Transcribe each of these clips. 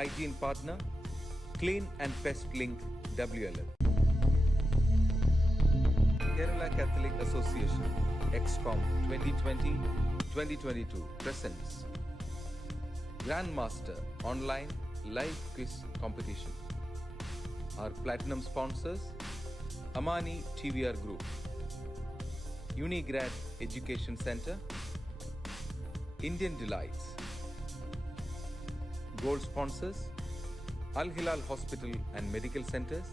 Hygiene partner, Clean and Pest Link WLL. Kerala Catholic Association XCOM 2020-2022 presents Grandmaster Online Live Quiz Competition. Our platinum sponsors Amani TVR Group, Unigrad Education Center, Indian Delights. Gold sponsors Al Hilal Hospital and Medical Centers,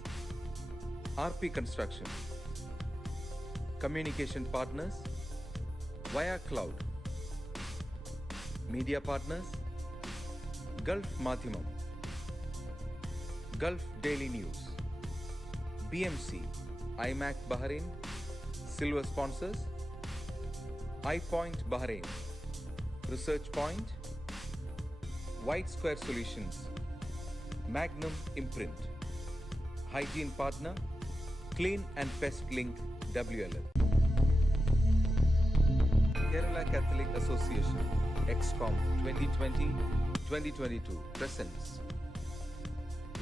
RP Construction. Communication partners Via Cloud. Media partners Gulf Madhyamam, Gulf Daily News, BMC, IMAC Bahrain. Silver sponsors iPoint Bahrain, Research Point, White Square Solutions, Magnum Imprint. Hygiene partner Clean and Pest Link WLL. Kerala Catholic Association XCOM 2020-2022 presents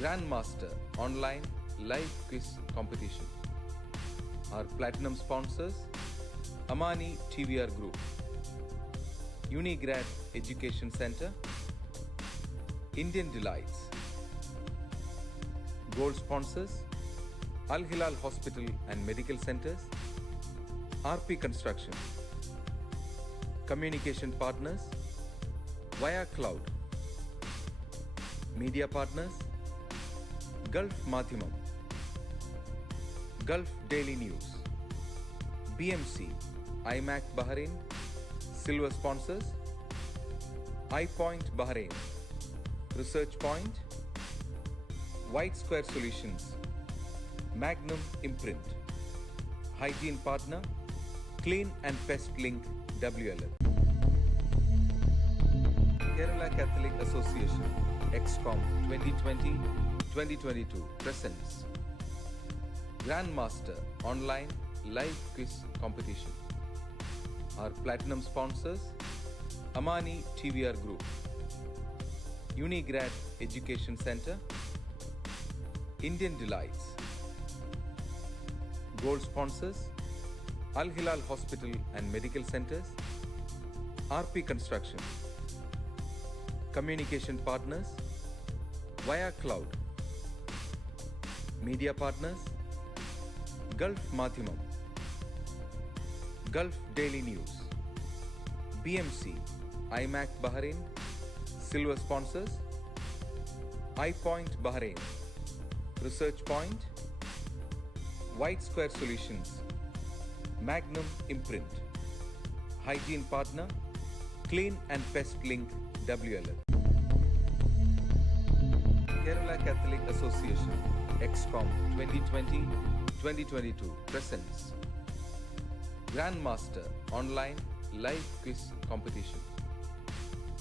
Grandmaster Online Live Quiz Competition. Our platinum sponsors Amani TVR Group, Unigrad Education Center, Indian Delights. Gold sponsors Al Hilal Hospital and Medical Centers, RP Construction. Communication partners Via Cloud. Media partners Gulf Madhyamam, Gulf Daily News, BMC, IMAC Bahrain. Silver sponsors iPoint Bahrain, Research Point, White Square Solutions, Magnum Imprint. Hygiene partner Clean and Pest Link WLL. Kerala Catholic Association XCOM 2020-2022 presents Grandmaster Online Live Quiz Competition. Our platinum sponsors Amani TVR Group, Unigrad Education Center, Indian Delights. Gold sponsors Al Hilal Hospital and Medical Centers, RP Construction. Communication partners Via Cloud. Media partners Gulf Madhyamam, Gulf Daily News, BMC, IMAC Bahrain. Silver sponsors iPoint Bahrain, Research Point, White Square Solutions, Magnum Imprint. Hygiene partner Clean and Pest Link WLL. Kerala Catholic Association XCOM 2020-2022 presents Grandmaster Online Live Quiz Competition.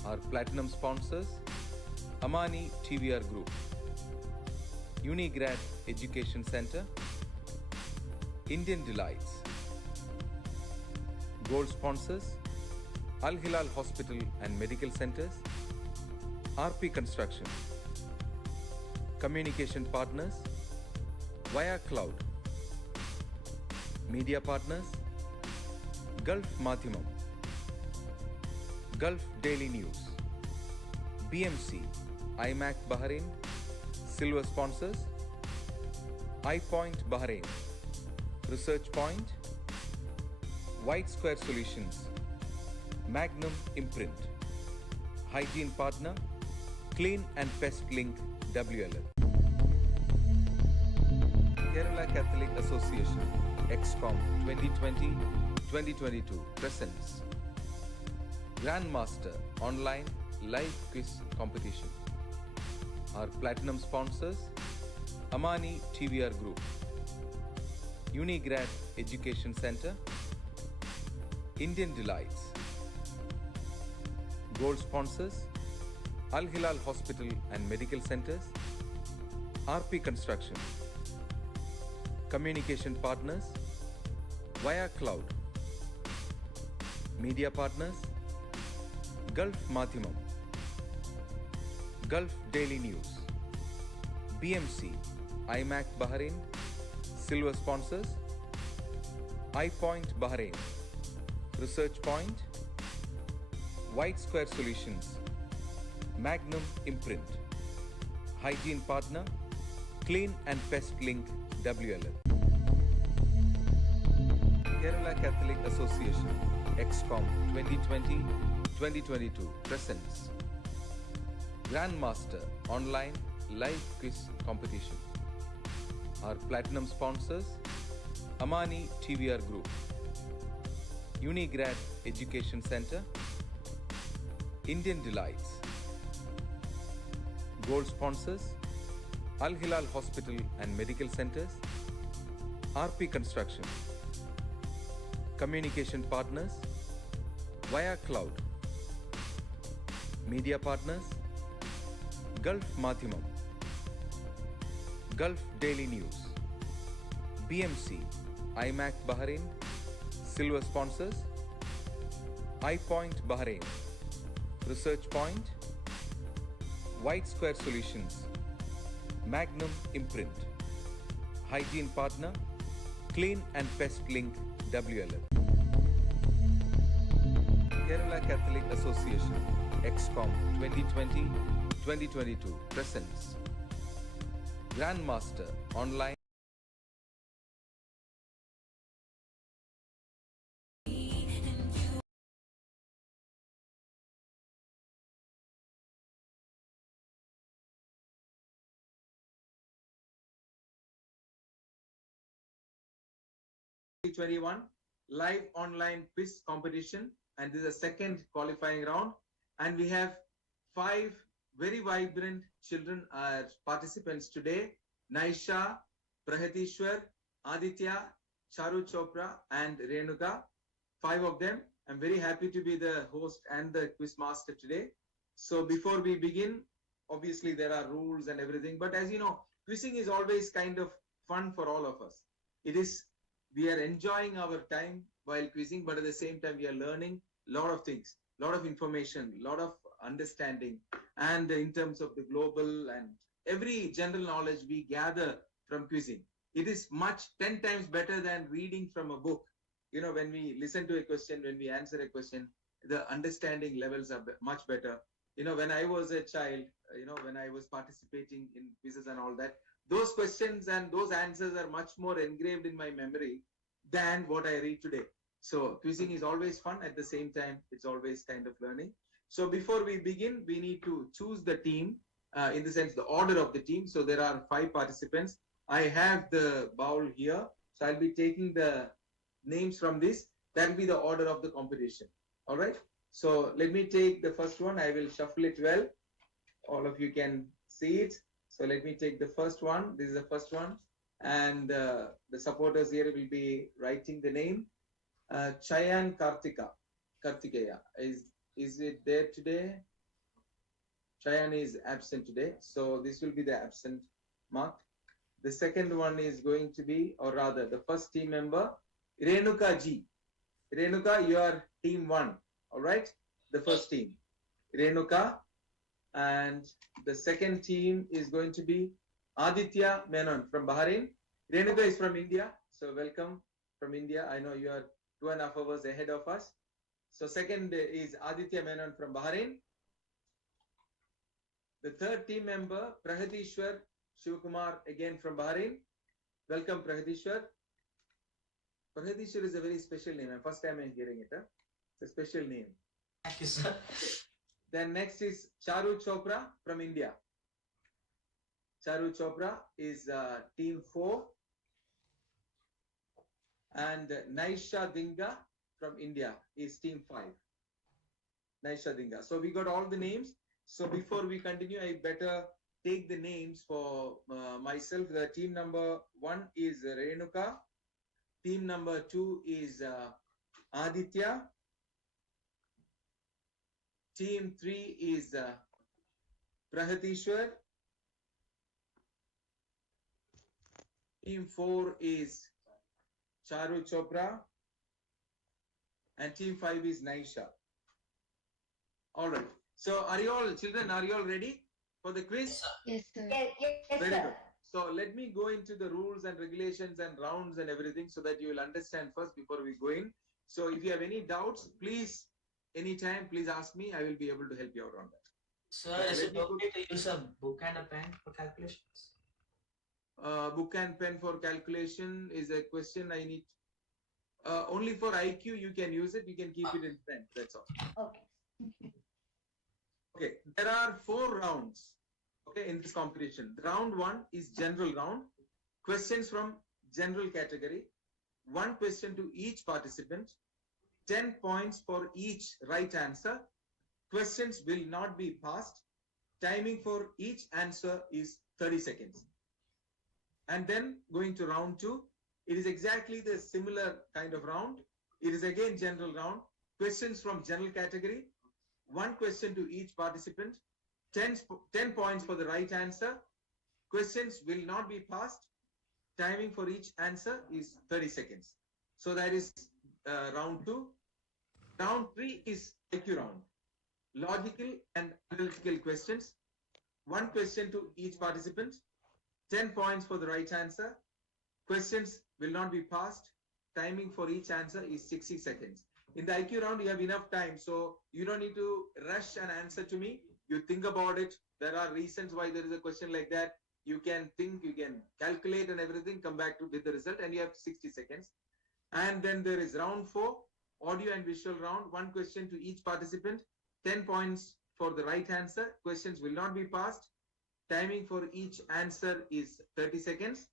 Our platinum sponsors Amani TVR Group, Unigrad Education Center, Indian Delights. Gold sponsors Al Hilal Hospital and Medical Centers, RP Construction. Communication partners Via Cloud. Media partners Gulf Madhyamam, Gulf Daily News, BMC, IMAC Bahrain. Silver sponsors iPoint Bahrain, Research Point, White Square Solutions, Magnum Imprint. Hygiene partner Clean and Pest Link WLL. Kerala Catholic Association XCOM 2020-2022 presents Grandmaster Online Live Quiz Competition. Our platinum sponsors Amani TVR Group, Unigrad Education Center, Indian Delights. Gold sponsors Al Hilal Hospital and Medical Centers, RP Construction. Communication partners Via Cloud. Media partners Gulf Madhyamam, Gulf Daily News, BMC, IMAC Bahrain, Silver Sponsors, iPoint Bahrain, Research Point, White Square Solutions, Magnum Imprint, Hygiene Partner, Clean and Pest Link WLL. Kerala Catholic Association, XCOM 2020-2022 presents Grandmaster Online Live Quiz Competition. Our platinum sponsors, Amani TVR Group, Unigrad Education Center, Indian Delights. Gold sponsors, Al Hilal Hospital and Medical Centers, RP Construction. Communication partners, Via Cloud. Media partners, Gulf Madhyamam, Gulf Daily News, BMC, IMAC Bahrain, Silver Sponsors, iPoint Bahrain, Research Point, White Square Solutions, Magnum Imprint, Hygiene Partner, Clean and Pest Link WLL. Kerala Catholic Association, XCOM 2020-2022 presents Grandmaster Online live online quiz competition, and this is the second qualifying round, and we have 5 very vibrant children as participants today: Naisha, Prahatishwar, Aditya, Charu Chopra and Renuka. 5 of them. I'm very happy to be the host and the quiz master today. So before we begin, obviously there are rules and everything, but as you know, quizzing is always kind of fun for all of us. We are enjoying our time while quizzing, but at the same time, we are learning a lot of things, a lot of information, a lot of understanding, and in terms of the global and every general knowledge we gather from quizzing. It is 10 times better than reading from a book. You know, when we listen to a question, when we answer a question, the understanding levels are much better. You know, when I was a child, when I was participating in quizzes and all that, those questions and those answers are much more engraved in my memory than what I read today. So quizzing is always fun. At the same time, it's always kind of learning. So before we begin, we need to choose the team, in the sense, the order of the team. So there are 5 participants. I have the bowl here. So I'll be taking the names from this. That will be the order of the competition. All right. So let me take the first one. I will shuffle it well. All of you can see it. So let me take the first one. This is the first one. And the supporters here will be writing the name. Chayan Kartikeya. Is it there today? Chayan is absent today. So this will be the absent mark. The second one is going to be, or rather, the first team member, Renuka G. Renuka, you are team 1. All right? The first team. Renuka. And the second team is going to be Aditya Menon from Bahrain. Renuka is from India. So welcome from India. I know you are 2.5 hours ahead of us. So second is Aditya Menon from Bahrain. The third team member, Prahatishwar Shivkumar, again from Bahrain. Welcome, Prahatishwar. Prahatishwar is a very special name. First time I'm hearing it. It's a special name. Thank you, sir. Then next is Charu Chopra from India. Charu Chopra is team 4. And Naisha Dinga from India is team 5. Naisha Dinga. So we got all the names. So before we continue, I better take the names for myself. The team number 1 is Renuka. Team number 2 is Aditya. Team 3 is Prahatishwar. Team 4 is Charu Chopra. And team 5 is Naisha. All right. So are you all, children, are you all ready? for the quiz? Yes, sir. Yes, Very sir. good. So let me go into the rules and regulations and rounds and everything so that you will understand first before we go in. So if you have any doubts, please, anytime, please ask me. I will be able to help you out on that. Sir, is it okay to use a book and a pen for calculations? Book and pen for calculation is a question I need. Only for IQ you can use it. You can keep it in pen. That's all. Okay. Okay. There are 4 rounds. Okay, in this competition. Round 1 is general round. Questions from general category. 1 question to each participant. 10 points for each right answer. Questions will not be passed. Timing for each answer is 30 seconds. And then going to round 2, it is exactly the similar kind of round. It is again general round. Questions from general category. 1 question to each participant. 10 points for the right answer. Questions will not be passed. Timing for each answer is 30 seconds. So that is round 2. Round 3 is IQ round. Logical and analytical questions. 1 question to each participant. 10 points for the right answer. Questions will not be passed. Timing for each answer is 60 seconds. In the IQ round, you have enough time, so you don't need to rush an answer to me. You think about it. There are reasons why there is a question like that. You can think, you can calculate and everything, come back with the result, and you have 60 seconds. And then there is round 4, audio and visual round. 1 question to each participant. 10 points for the right answer. Questions will not be passed. Timing for each answer is 30 seconds.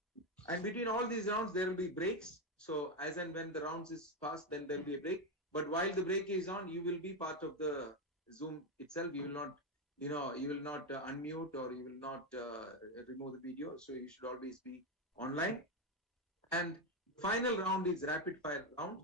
And between all these rounds, there will be breaks. So as and when the rounds is passed, then there will be a break. But while the break is on, you will be part of the Zoom itself. You will not, you will not unmute or you will not remove the video. So you should always be online. And final round is rapid fire round.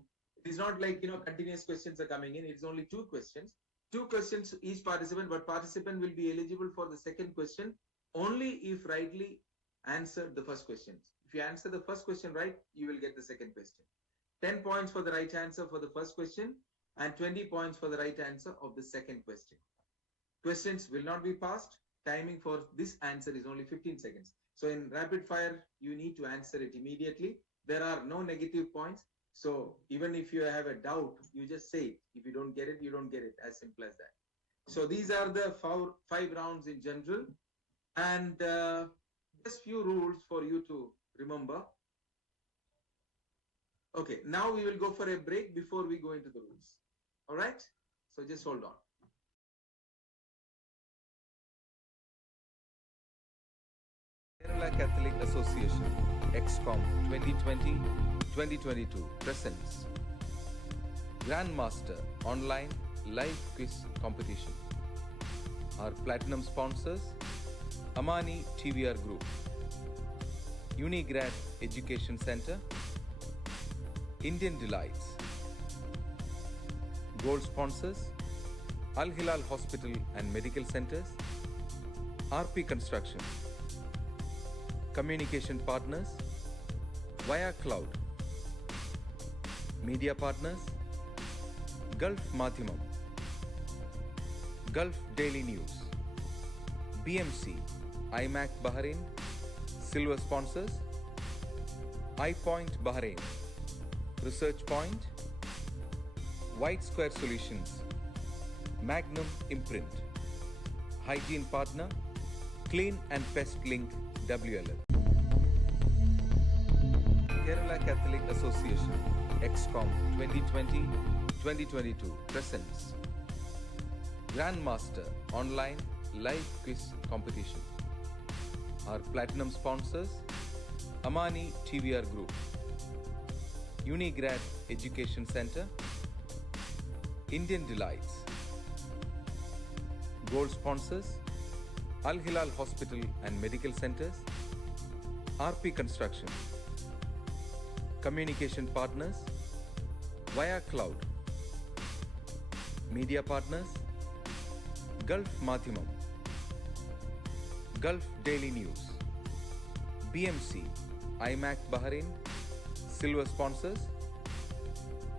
It is not like, continuous questions are coming in. It's only 2 questions. 2 questions to each participant, but participant will be eligible for the second question only if rightly answered the first question. If you answer the first question right, you will get the second question. 10 points for the right answer for the first question and 20 points for the right answer of the second question. Questions will not be passed. Timing for this answer is only 15 seconds. So in rapid fire, you need to answer it immediately. There are no negative points. So even if you have a doubt, you just say it. If you don't get it, you don't get it. As simple as that. So these are the 5 rounds in general. And just few rules for you to remember. Okay, now we will go for a break before we go into the rules. All right? So just hold on. Kerala Catholic Association XCOM 2020-2022 presents Grandmaster Online Live Quiz Competition. Our platinum sponsors, Amani TVR Group, Unigrad Education Center, Indian Delights. Gold sponsors, Al Hilal Hospital and Medical Centers, RP Construction. Communication partners, Via Cloud. Media partners, Gulf Madhimam, Gulf Daily News, BMC, IMAC Bahrain. Silver sponsors, iPoint Bahrain, Research Point, White Square Solutions, Magnum Imprint. Hygiene partner, Clean and Pest Link WLL. Kerala Catholic Association XCOM 2020-2022 presents Grandmaster Online Live Quiz Competition. Our platinum sponsors, Amani TVR Group, Unigrad Education Center, Indian Delights. Gold sponsors, Al Hilal Hospital and Medical Centers, RP Construction. Communication partners, Via Cloud. Media partners, Gulf Madhimam, Gulf Daily News, BMC, IMAC Bahrain. Silver sponsors,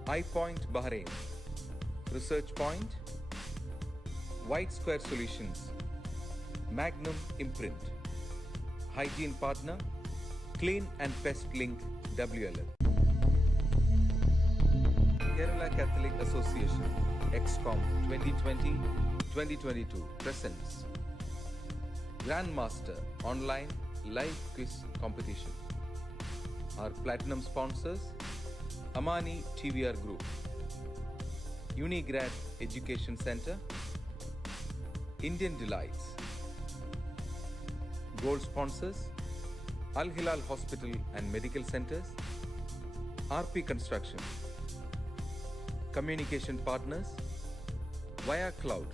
iPoint Bahrain, Research Point, White Square Solutions, Magnum Imprint. Hygiene Partner, Clean and Pest Link WLL. Kerala Catholic Association, XCOM 2020-2022 presents Grandmaster Online Live Quiz Competition. Our platinum sponsors, Amani TVR Group, Unigrad Education Center, Indian Delights. Gold sponsors, Al Hilal Hospital and Medical Centers, RP Construction. Communication partners, Via Cloud.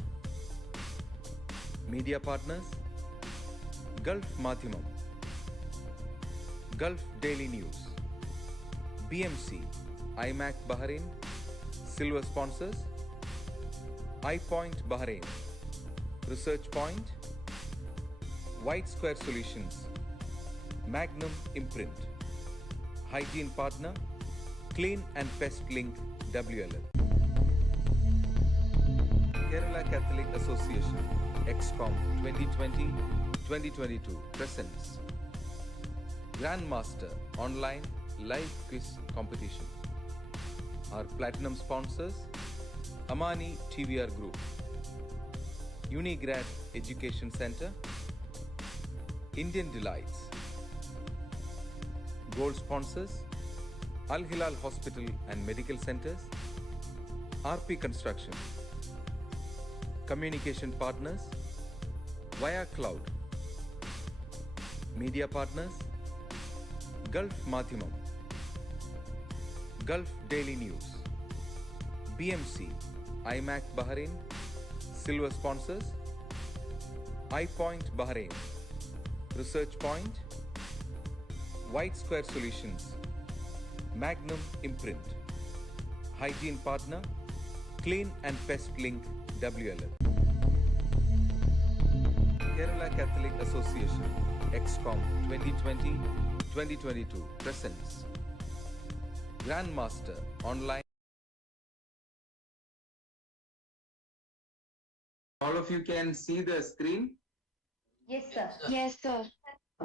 Media partners, Gulf Madhyamam, Gulf Daily News, BMC, IMAC Bahrain. Silver sponsors, iPoint Bahrain, Research Point, White Square Solutions, Magnum Imprint. Hygiene Partner, Clean and Pest Link WLL. Kerala Catholic Association, XCOM 2020-2022 presents Grandmaster Online Live Quiz Competition. Our platinum sponsors, Amani TVR Group, Unigrad Education Center, Indian Delights. Gold sponsors, Al Hilal Hospital and Medical Centers, RP Construction. Communication partners, Via Cloud. Media partners, Gulf Madhyamam, Gulf Daily News, BMC, IMAC Bahrain. Silver sponsors, iPoint Bahrain, Research Point, White Square Solutions, Magnum Imprint. Hygiene Partner, Clean and Pest Link WLL. Kerala Catholic Association, XCOM 2020-2022 presents Grandmaster Online. All of you can see the screen. Yes, sir. Yes, sir.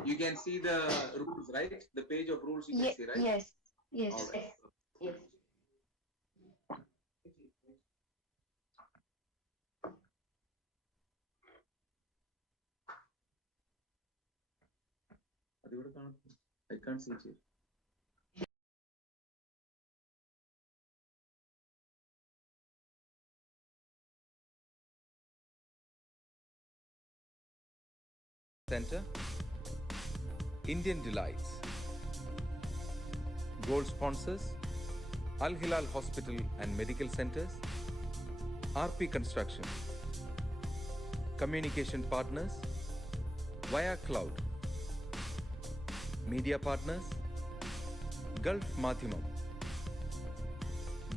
You can see the rules, right? The page of rules you can see, right? Yes. Yes. All right. Yes. I can't see it here. Center, Indian Delights. Gold sponsors, Al Hilal Hospital and Medical Centers, RP Construction. Communication partners, Via Cloud. Media partners, Gulf Madhyamam,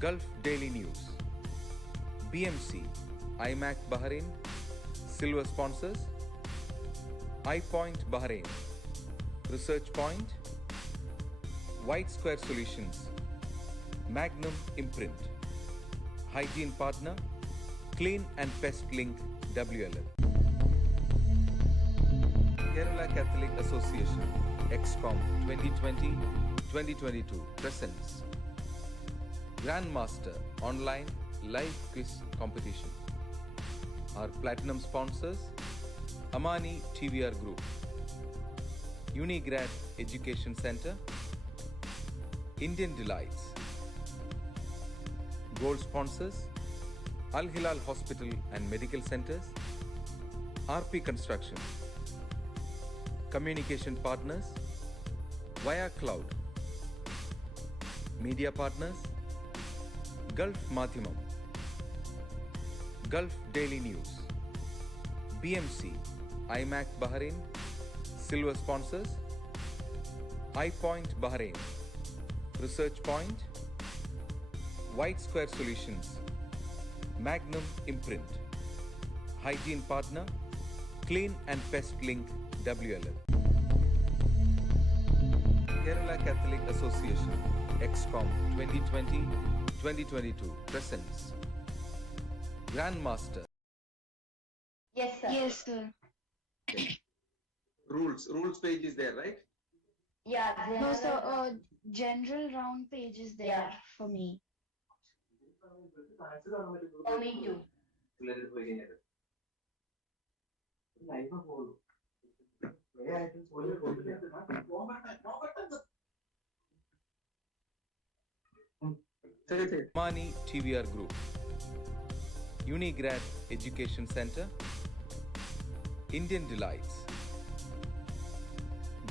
Gulf Daily News, BMC, IMAC Bahrain. Silver sponsors, iPoint Bahrain, Research Point, White Square Solutions, Magnum Imprint. Hygiene Partner, Clean and Pest Link WLL. Kerala Catholic Association, XCOM 2020-2022 presents Grandmaster Online Live Quiz Competition. Our platinum sponsors, Amani TVR Group, Unigrad Education Center, Indian Delights. Gold sponsors, Al Hilal Hospital and Medical Centers, RP Construction. Communication partners, Via Cloud. Media partners, Gulf Madhyamam, Gulf Daily News, BMC, IMAC Bahrain. Silver sponsors, iPoint Bahrain, Research Point, White Square Solutions, Magnum Imprint. Hygiene Partner, Clean and Pest Link WLL. Kerala Catholic Association, XCOM 2020-2022 presents Grandmaster. Yes, sir. Yes, sir. Okay. Rules page is there, right? Yeah, No, general. sir, general round page is there Yeah. for me. For me too. Mani TVR Group, Unigrad Education Center, Indian Delights.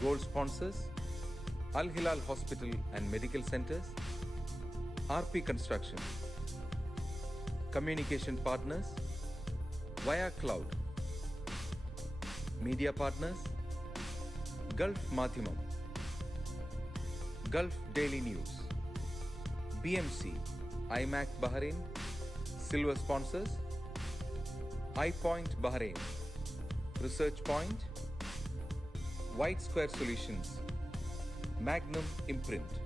Gold sponsors: Al Hilal Hospital and Medical Centers, RP Construction. Communication partners: Via Cloud. Media partners: Gulf Madhyamam, Gulf Daily News, BMC, IMAC Bahrain. Silver sponsors: iPoint Bahrain, Research Point, White Square Solutions, Magnum Imprint.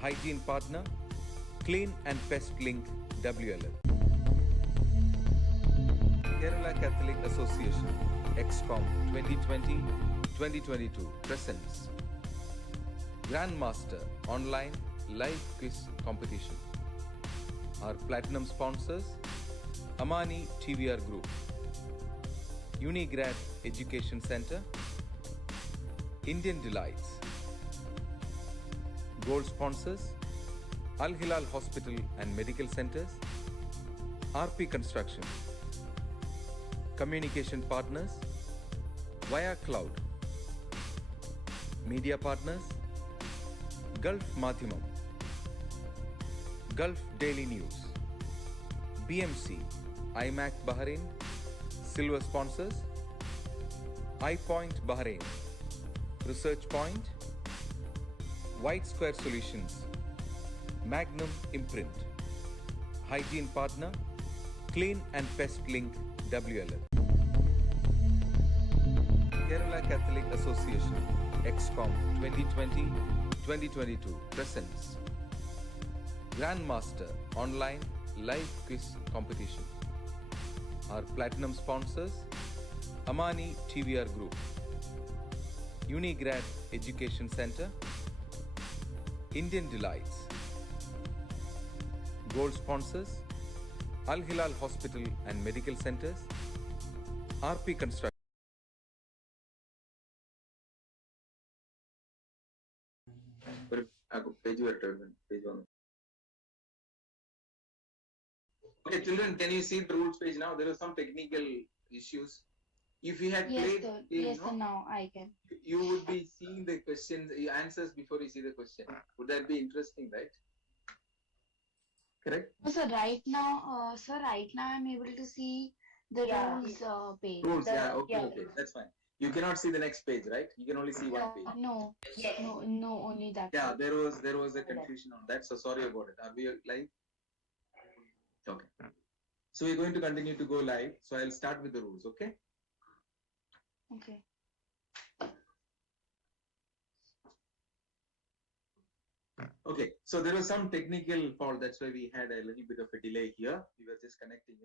Hygiene partner: Clean and Pest Link WLL. Kerala Catholic Association XCOM 2020-2022 presents Grandmaster Online Live Quiz Competition. Our platinum sponsors: Amani TVR Group, Unigrad Education Center, Indian Delights. Gold sponsors: Al Hilal Hospital and Medical Centers, RP Construction. Communication partners: Via Cloud. Media partners: Gulf Madhyamam, Gulf Daily News, BMC, IMAC Bahrain. Silver sponsors: iPoint Bahrain, Research Point, White Square Solutions, Magnum Imprint. Hygiene partner: Clean and Pest Link WLL. Kerala Catholic Association XCOM 2020-2022 presents Grandmaster Online Live Quiz Competition. Our platinum sponsors: Amani TVR Group, Unigrad Education Center, Indian Delights. Gold sponsors: Al Hilal Hospital and Medical Centers, RP Construction. Page one. Okay, children, can you see the rules page now? There are some technical issues. If you had Yes, played, sir. you Yes, know, sir. Now I can. you would be seeing the questions, the answers before you see the question. Would that be interesting, right? Correct? No, sir, right now I'm able to see the Yeah. rules page. Rules, yeah, okay, Yeah. okay, that's fine. You cannot see the next page, right? You can only see one page. No, Yes. no, only that. Yeah, page. there was a confusion on that, so sorry about it. Are we live? Okay. So we're going to continue to go live. So I'll start with the rules, okay? Okay. Okay, so there was some technical fault. That's why we had a little bit of a delay here. We were just connecting,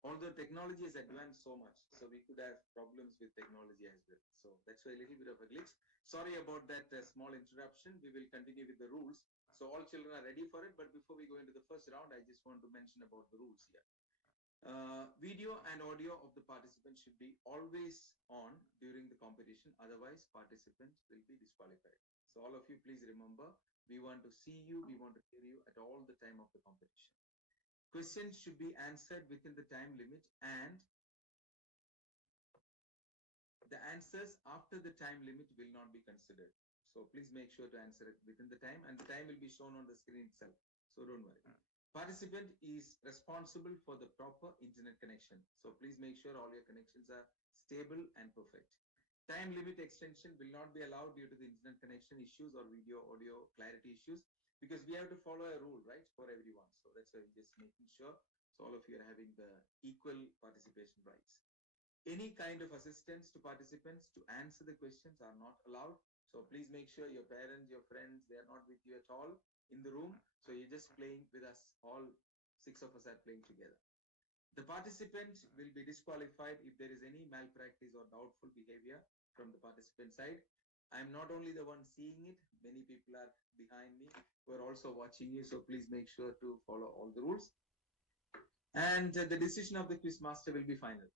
Although technology has advanced so much, so we could have problems with technology as well. So that's why a little bit of a glitch. Sorry about that small interruption. We will continue with the rules. So all children are ready for it. But before we go into the first round, I just want to mention about the rules here. Video and audio of the participants should be always on during the competition. Otherwise, participant will be disqualified. So all of you, please remember, we want to see you, we want to hear you at all the time of the competition. Questions should be answered within the time limit, and the answers after the time limit will not be considered. So please make sure to answer it within the time, and the time will be shown on the screen itself. So don't worry. Participant is responsible for the proper internet connection. So please make sure all your connections are stable and perfect. Time limit extension will not be allowed due to the internet connection issues or video audio clarity issues, because we have to follow a rule, right, for everyone. So that's why we're just making sure so all of you are having the equal participation rights. Any kind of assistance to participants to answer the questions are not allowed. So please make sure your parents, your friends, they are not with you at all in the room. So you're just playing with us. All 6 of us are playing together. The participant will be disqualified if there is any malpractice or doubtful behavior from the participant side. I'm not only the one seeing it, many people are behind me who are also watching you, so please make sure to follow all the rules. And the decision of the quiz master will be final.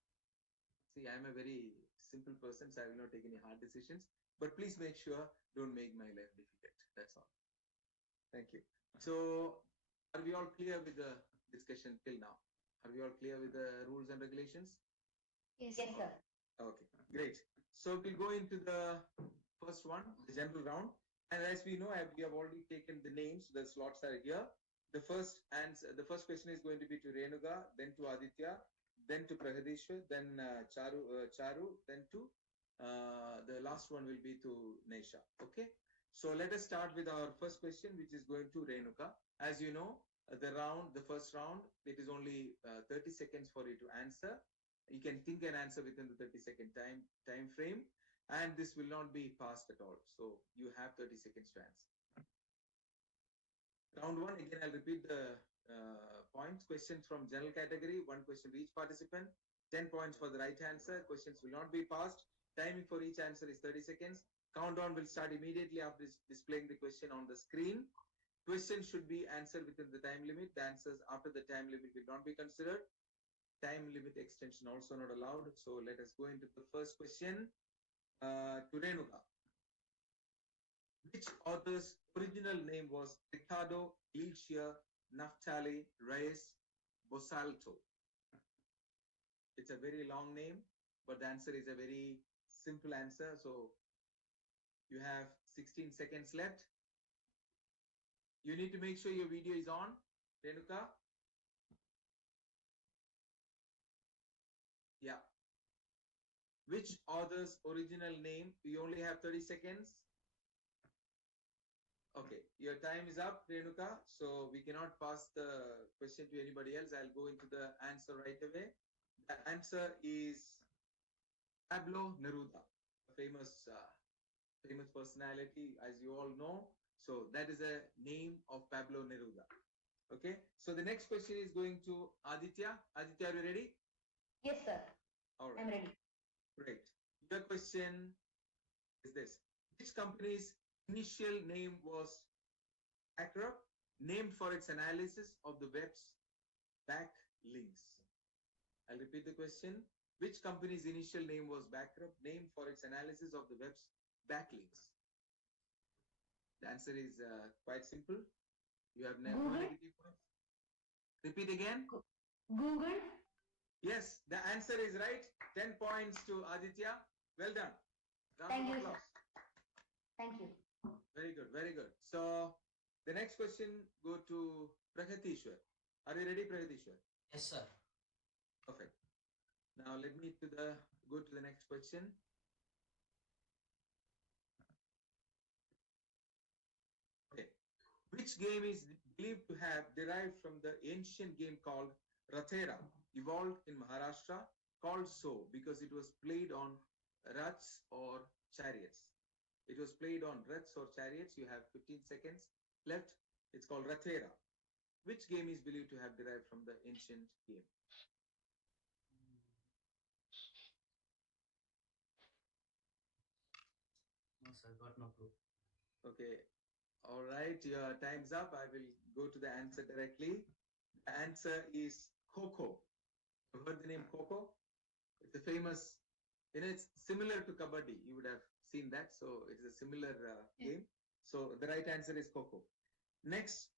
See, I'm a very simple person, so I will not take any hard decisions, but please make sure don't make my life difficult. That's all. Thank you. So, are we all clear with the discussion till now? Are we all clear with the rules and regulations? Yes, Yes, sir. Okay, great. So we'll go into the first one, the general round. And as we know, we have already taken the names. The slots are here. The first question is going to be to Renuga, then to Aditya, then to Prahadishwar, then Charu, then to the last one will be to Nesha. Okay. So let us start with our first question, which is going to Renuka. As you know, the first round, it is only 30 seconds for you to answer. You can think and answer within the 30-second time frame, and this will not be passed at all. So you have 30 seconds to answer. Round one, again, I'll repeat the points. Questions from general category, 1 question to each participant, 10 points for the right answer. Questions will not be passed. Timing for each answer is 30 seconds. Countdown will start immediately after displaying the question on the screen. Questions should be answered within the time limit. The answers after the time limit will not be considered. Time limit extension also not allowed. So let us go into the first question to Renuka. Which author's original name was Ricardo Iglesias Naftali Reyes Bosalto? It's a very long name, but the answer is a very simple answer. So you have 16 seconds left. You need to make sure your video is on, Renuka. Yeah. Which author's original name? We only have 30 seconds. Okay, your time is up, Renuka. So we cannot pass the question to anybody else. I'll go into the answer right away. The answer is Pablo Neruda, a famous personality, as you all know. So that is a name of Pablo Neruda. Okay. So the next question is going to Aditya. Aditya, are you ready? Yes, sir. All right. I'm ready. Great. Your question is this. Which company's initial name was Acro, named for its analysis of the web's backlinks? I'll repeat the question. Which company's initial name was Backup, named for its analysis of the web's backlinks? The answer is quite simple. You have no negative points. Repeat again. Google. Yes, the answer is right. 10 points to Aditya. Well done. Round Thank of you, applause. sir. Thank you. Very good, very good. So the next question go to Prahatishwar. Are you ready, Prahatishwar? Yes, sir. Perfect. Now let me go to the next question. Okay. Which game is believed to have derived from the ancient game called Rathera, evolved in Maharashtra, called so because it was played on rats or chariots? It was played on rats or chariots. You have 15 seconds left. It's called Rathera. Which game is believed to have derived from the ancient game? No, sir. Got no clue. Okay. All right. Your time's up. I will go to the answer directly. The answer is Coco. You heard the name Coco? It's a famous, it's similar to Kabaddi. You would have seen that. So it's a similar game. So the right answer is Coco. Next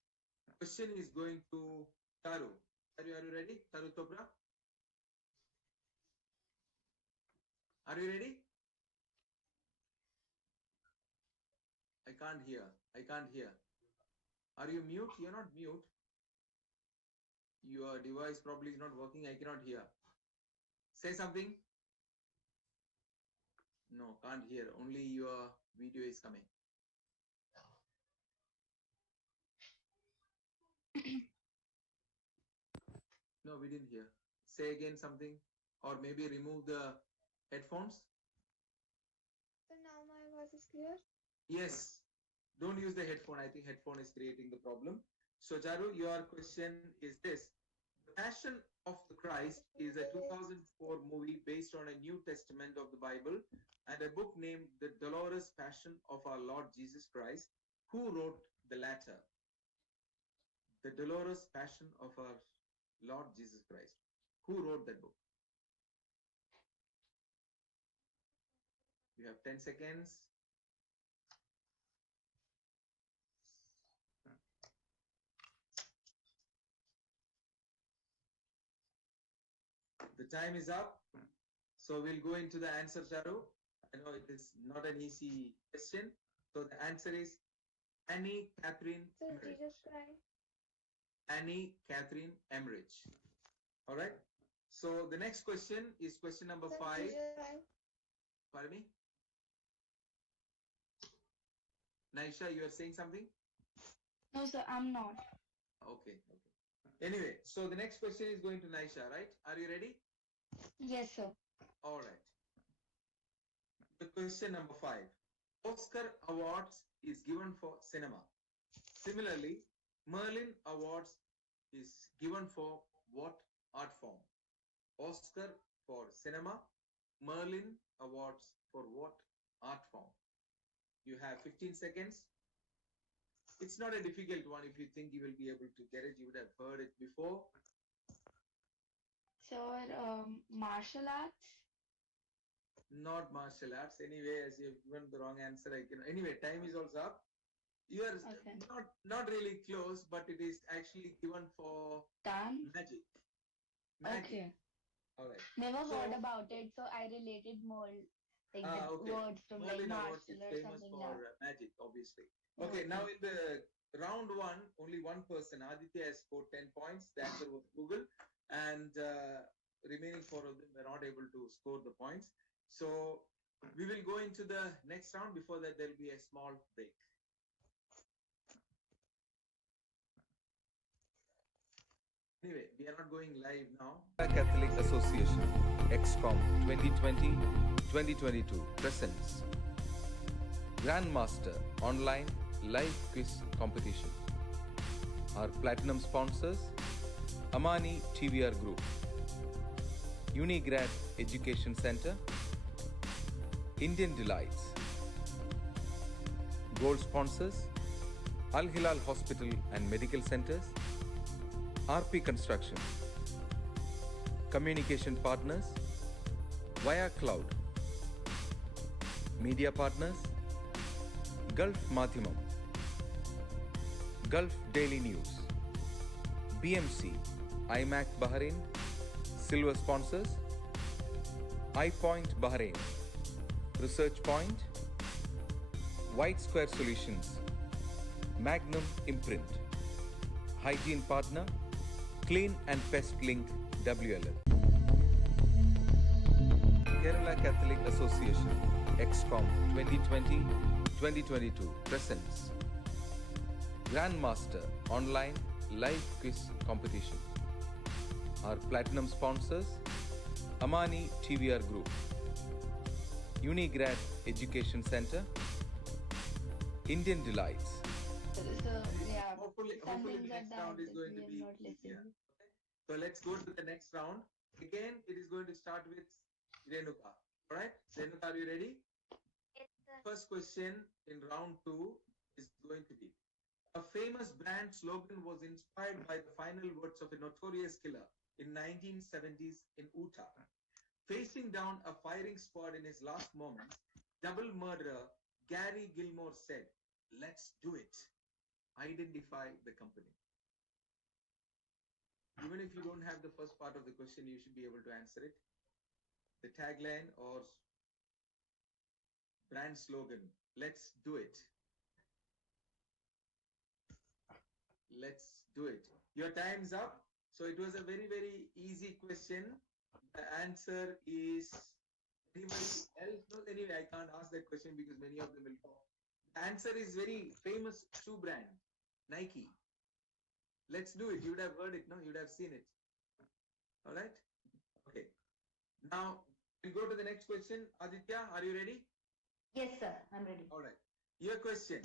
question is going to Taru. Are you ready? Taru Tobra? Are you ready? I can't hear. I can't hear. Are you mute? You're not mute. Your device probably is not working. I cannot hear. Say something. No, can't hear. Only your video is coming. No, we didn't hear. Say again something, or maybe remove the headphones. So now my voice is clear? Yes. Don't use the headphone. I think headphone is creating the problem. So Charu, your question is this. The Passion of the Christ is a 2004 movie based on a New Testament of the Bible and a book named The Dolorous Passion of Our Lord Jesus Christ. Who wrote the latter? The Dolorous Passion of Our Lord Jesus Christ. Who wrote that book? You have 10 seconds. The time is up. So we'll go into the answer, Charu. I know it is not an easy question. So the answer is Annie Catherine So Emmerich. Jesus Christ. Annie Catherine Emmerich. All right. So the next question is question number So 5. Jesus Christ. Pardon me? Naisha, you are saying something? No, sir, I'm not. Okay. Anyway, so the next question is going to Naisha, right? Are you ready? Yes, sir. All right. The question number 5. Oscar Awards is given for cinema. Similarly, Merlin Awards is given for what art form? Oscar for cinema, Merlin Awards for what art form? You have 15 seconds. It's not a difficult one. If you think you will be able to get it, you would have heard it before. Sir, martial arts? Not martial arts. Anyway, as you have given the wrong answer, anyway, time is also up. You are Okay. not really close, but it is actually given for Done? magic. Okay. All right. Never So- heard about it, so I related more like the Okay. words from Merlin like Awards is martial or famous something. for Yeah. magic, obviously. Okay, now in the round 1, only one person, Aditya, has scored 10 points. The answer was Google, and remaining 4 of them were not able to score the points. So we will go into the next round. Before that, there will be a small break. Anyway, we are not going live now. Catholic Association XCOM 2020-2022 presents Grandmaster Online Live Quiz Competition. Our platinum sponsors Amani TVR Group, Unigrad Education Center, Indian Delights. Gold sponsors Al Hilal Hospital and Medical Centers, RP Construction. Communication partners Via Cloud. Media partners Gulf Madhimam, Gulf Daily News, BMC, IMAC Bahrain. Silver sponsors iPoint Bahrain, Research Point, White Square Solutions, Magnum Imprint. Hygiene partner Clean and Pest Link WLL. Kerala Catholic Association XCOM 2020-2022 presents Grandmaster Online Live Quiz Competition. Our platinum sponsors Amani TVR Group, Unigrad Education Center, Indian Delights. So yeah. Hopefully Something the like next that round is that going we to are be not easier. listening. So let's go to the next round. Again, it is going to start with Renuka. All right, Renuka, are you ready? Yes, sir. First question in round 2 is going to be: a famous brand slogan was inspired by the final words of a notorious killer in 1970s in Utah. Facing down a firing squad in his last moments, double murderer Gary Gilmore said, "Let's do it." Identify the company. Even if you don't have the first part of the question, you should be able to answer it. The tagline or brand slogan, "Let's do it." Let's do it. Your time's up. So it was a very, very easy question. The answer is anybody else? No, anyway, I can't ask that question because many of them will go. The answer is very famous shoe brand, Nike. Let's do it. You would have heard it, no? You would have seen it. All right? Okay. Now, we'll go to the next question. Aditya, are you ready? Yes, sir. I'm ready. All right. Your question.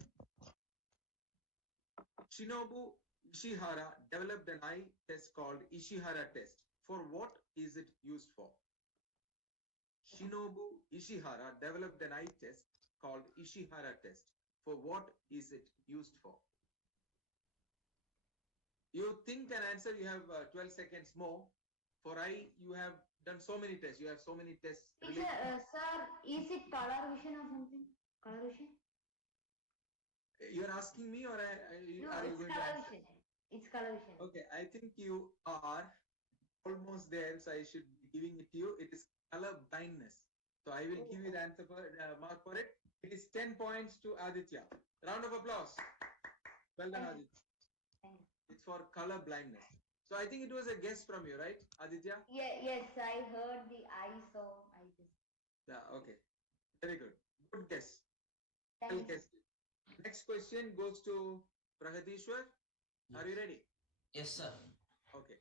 Shinobu Ishihara developed an eye test called Ishihara test. For what is it used for? Shinobu Ishihara developed an eye test called Ishihara test. For what is it used for? You think and answer, you have 12 seconds more. For eye, you have done so many tests. You have so many tests. Teacher, sir, is it color vision or something? Color vision? You are asking me or No, are you it's going to color answer? vision. It's color vision. Okay, I think you are almost there, so I should be giving it to you. It is color blindness. So I will give you the answer for mark for it. It is 10 points to Aditya. Round of applause. Well done, Thank you. Aditya. Thank you. It's for color blindness. So I think it was a guess from you, right, Aditya? Yes, I heard the eye, so I just. Yeah, okay. Very good. Good guess. Thank Well you. guessed. Next question goes to Pragatishwar. Are you ready? Yes, sir. Okay.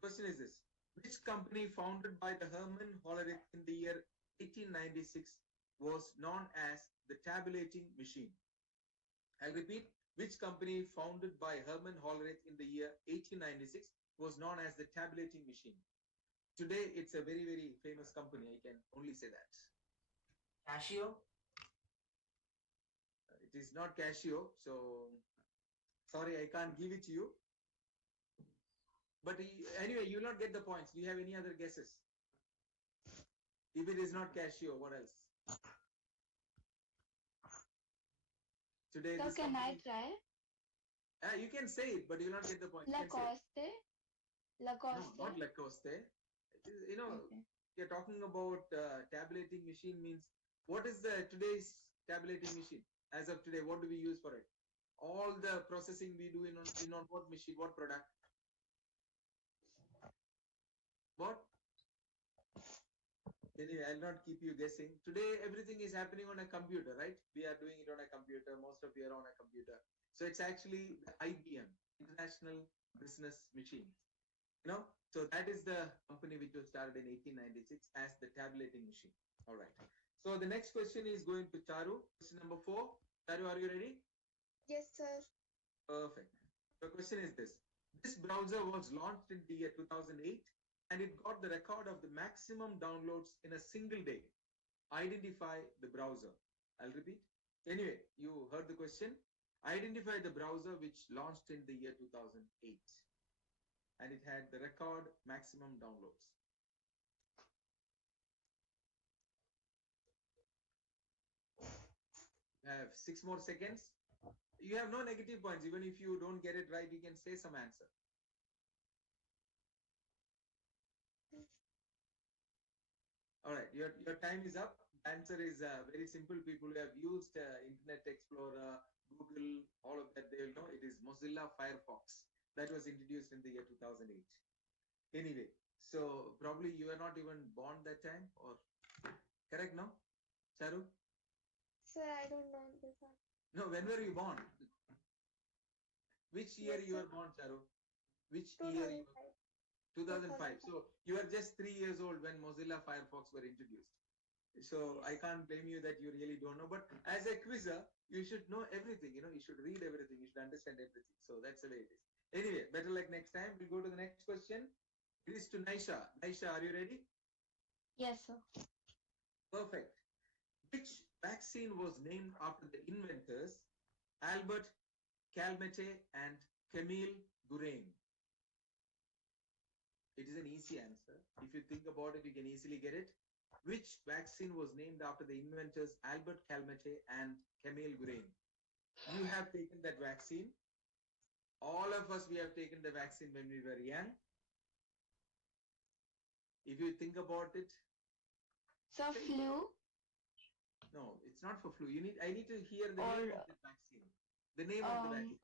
Question is this. Which company founded by the Herman Hollerith in the year 1896 was known as the tabulating machine? I'll repeat. Which company founded by Herman Hollerith in the year 1896 was known as the tabulating machine? Today, it's a very, very famous company. I can only say that. Casio. It is not Casio, so sorry, I can't give it to you. But anyway, you will not get the points. Do you have any other guesses? If it is not Casio, what else? Today, So this can I company, try? you can say it, but you will not get the point. You can say it. Lacoste? No, Lacoste? not Lacoste. It is, you know, Okay. you're talking about tabulating machine means what is the today's tabulating machine? As of today, what do we use for it? All the processing we do in on what machine, what product? What? Anyway, I'll not keep you guessing. Today, everything is happening on a computer, right? We are doing it on a computer. Most of you are on a computer. So it's actually the IBM, International Business Machine. You know, so that is the company which was started in 1896 as the tabulating machine. All right. So the next question is going to Charu. Question number 4. Charu, are you ready? Yes, sir. Perfect. The question is this. This browser was launched in the year 2008 and it got the record of the maximum downloads in a single day. Identify the browser. I'll repeat. Anyway, you heard the question. Identify the browser which launched in the year 2008 and it had the record maximum downloads. You have 6 more seconds. You have no negative points. Even if you don't get it right, you can say some answer. All right, your time is up. The answer is very simple. People who have used Internet Explorer, Google, all of that, they will know it is Mozilla Firefox. That was introduced in the year 2008. Anyway, so probably you are not even born that time, or correct, no? Charu? Sir, I don't know this one. No, when were you born? Which year Yes, you sir. were born, Charu? Which year you 2005. 2005. So you were just 3 years old when Mozilla Firefox were introduced. So I can't blame you that you really don't know. But as a quizzer, you should know everything. You know, you should read everything. You should understand everything. So that's the way it is. Anyway, better luck next time. We'll go to the next question. It is to Naisha. Naisha, are you ready? Yes, sir. Perfect. Which vaccine was named after the inventors Albert Calmette and Camille Gurain? It is an easy answer. If you think about it, you can easily get it. Which vaccine was named after the inventors Albert Calmette and Camille Gurain? You have taken that vaccine. All of us, we have taken the vaccine when we were young. If you think about it, So flu no, it's not for flu. I need to hear the or name of the vaccine. The name of the vaccine.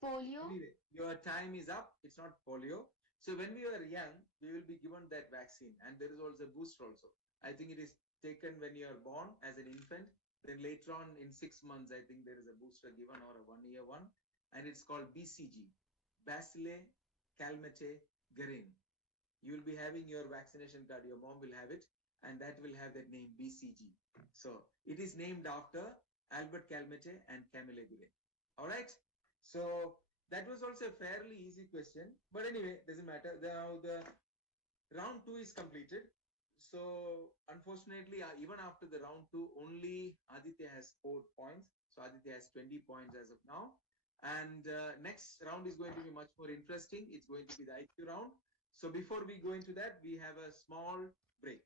polio? Anyway, your time is up. It's not polio. So when we were young, we will be given that vaccine, and there is also a booster also. I think it is taken when you are born as an infant. Then later on in 6 months, I think there is a booster given or a 1 year one, and it's called BCG, Bacille Calmette Guerin. You will be having your vaccination card. Your mom will have it, and that will have that name BCG. So it is named after Albert Calmette and Camille Guerin. All right. So That was also a fairly easy question, but anyway, doesn't matter. Now the round 2 is completed. So unfortunately, even after the round 2, only Aditya has scored points. So Aditya has 20 points as of now. And next round is going to be much more interesting. It's going to be the IQ round. So before we go into that, we have a small break.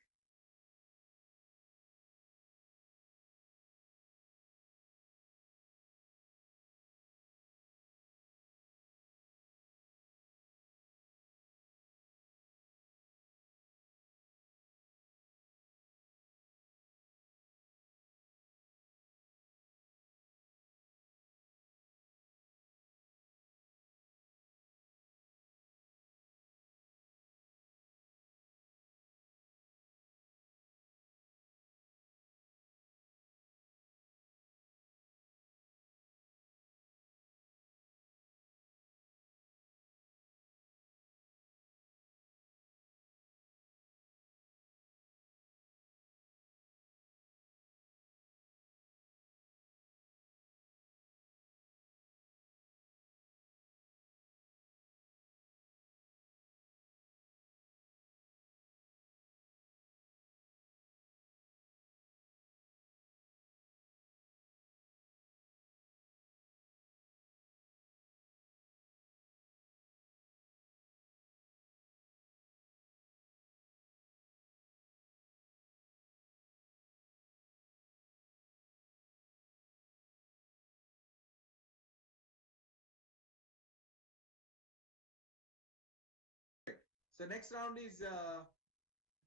So next round is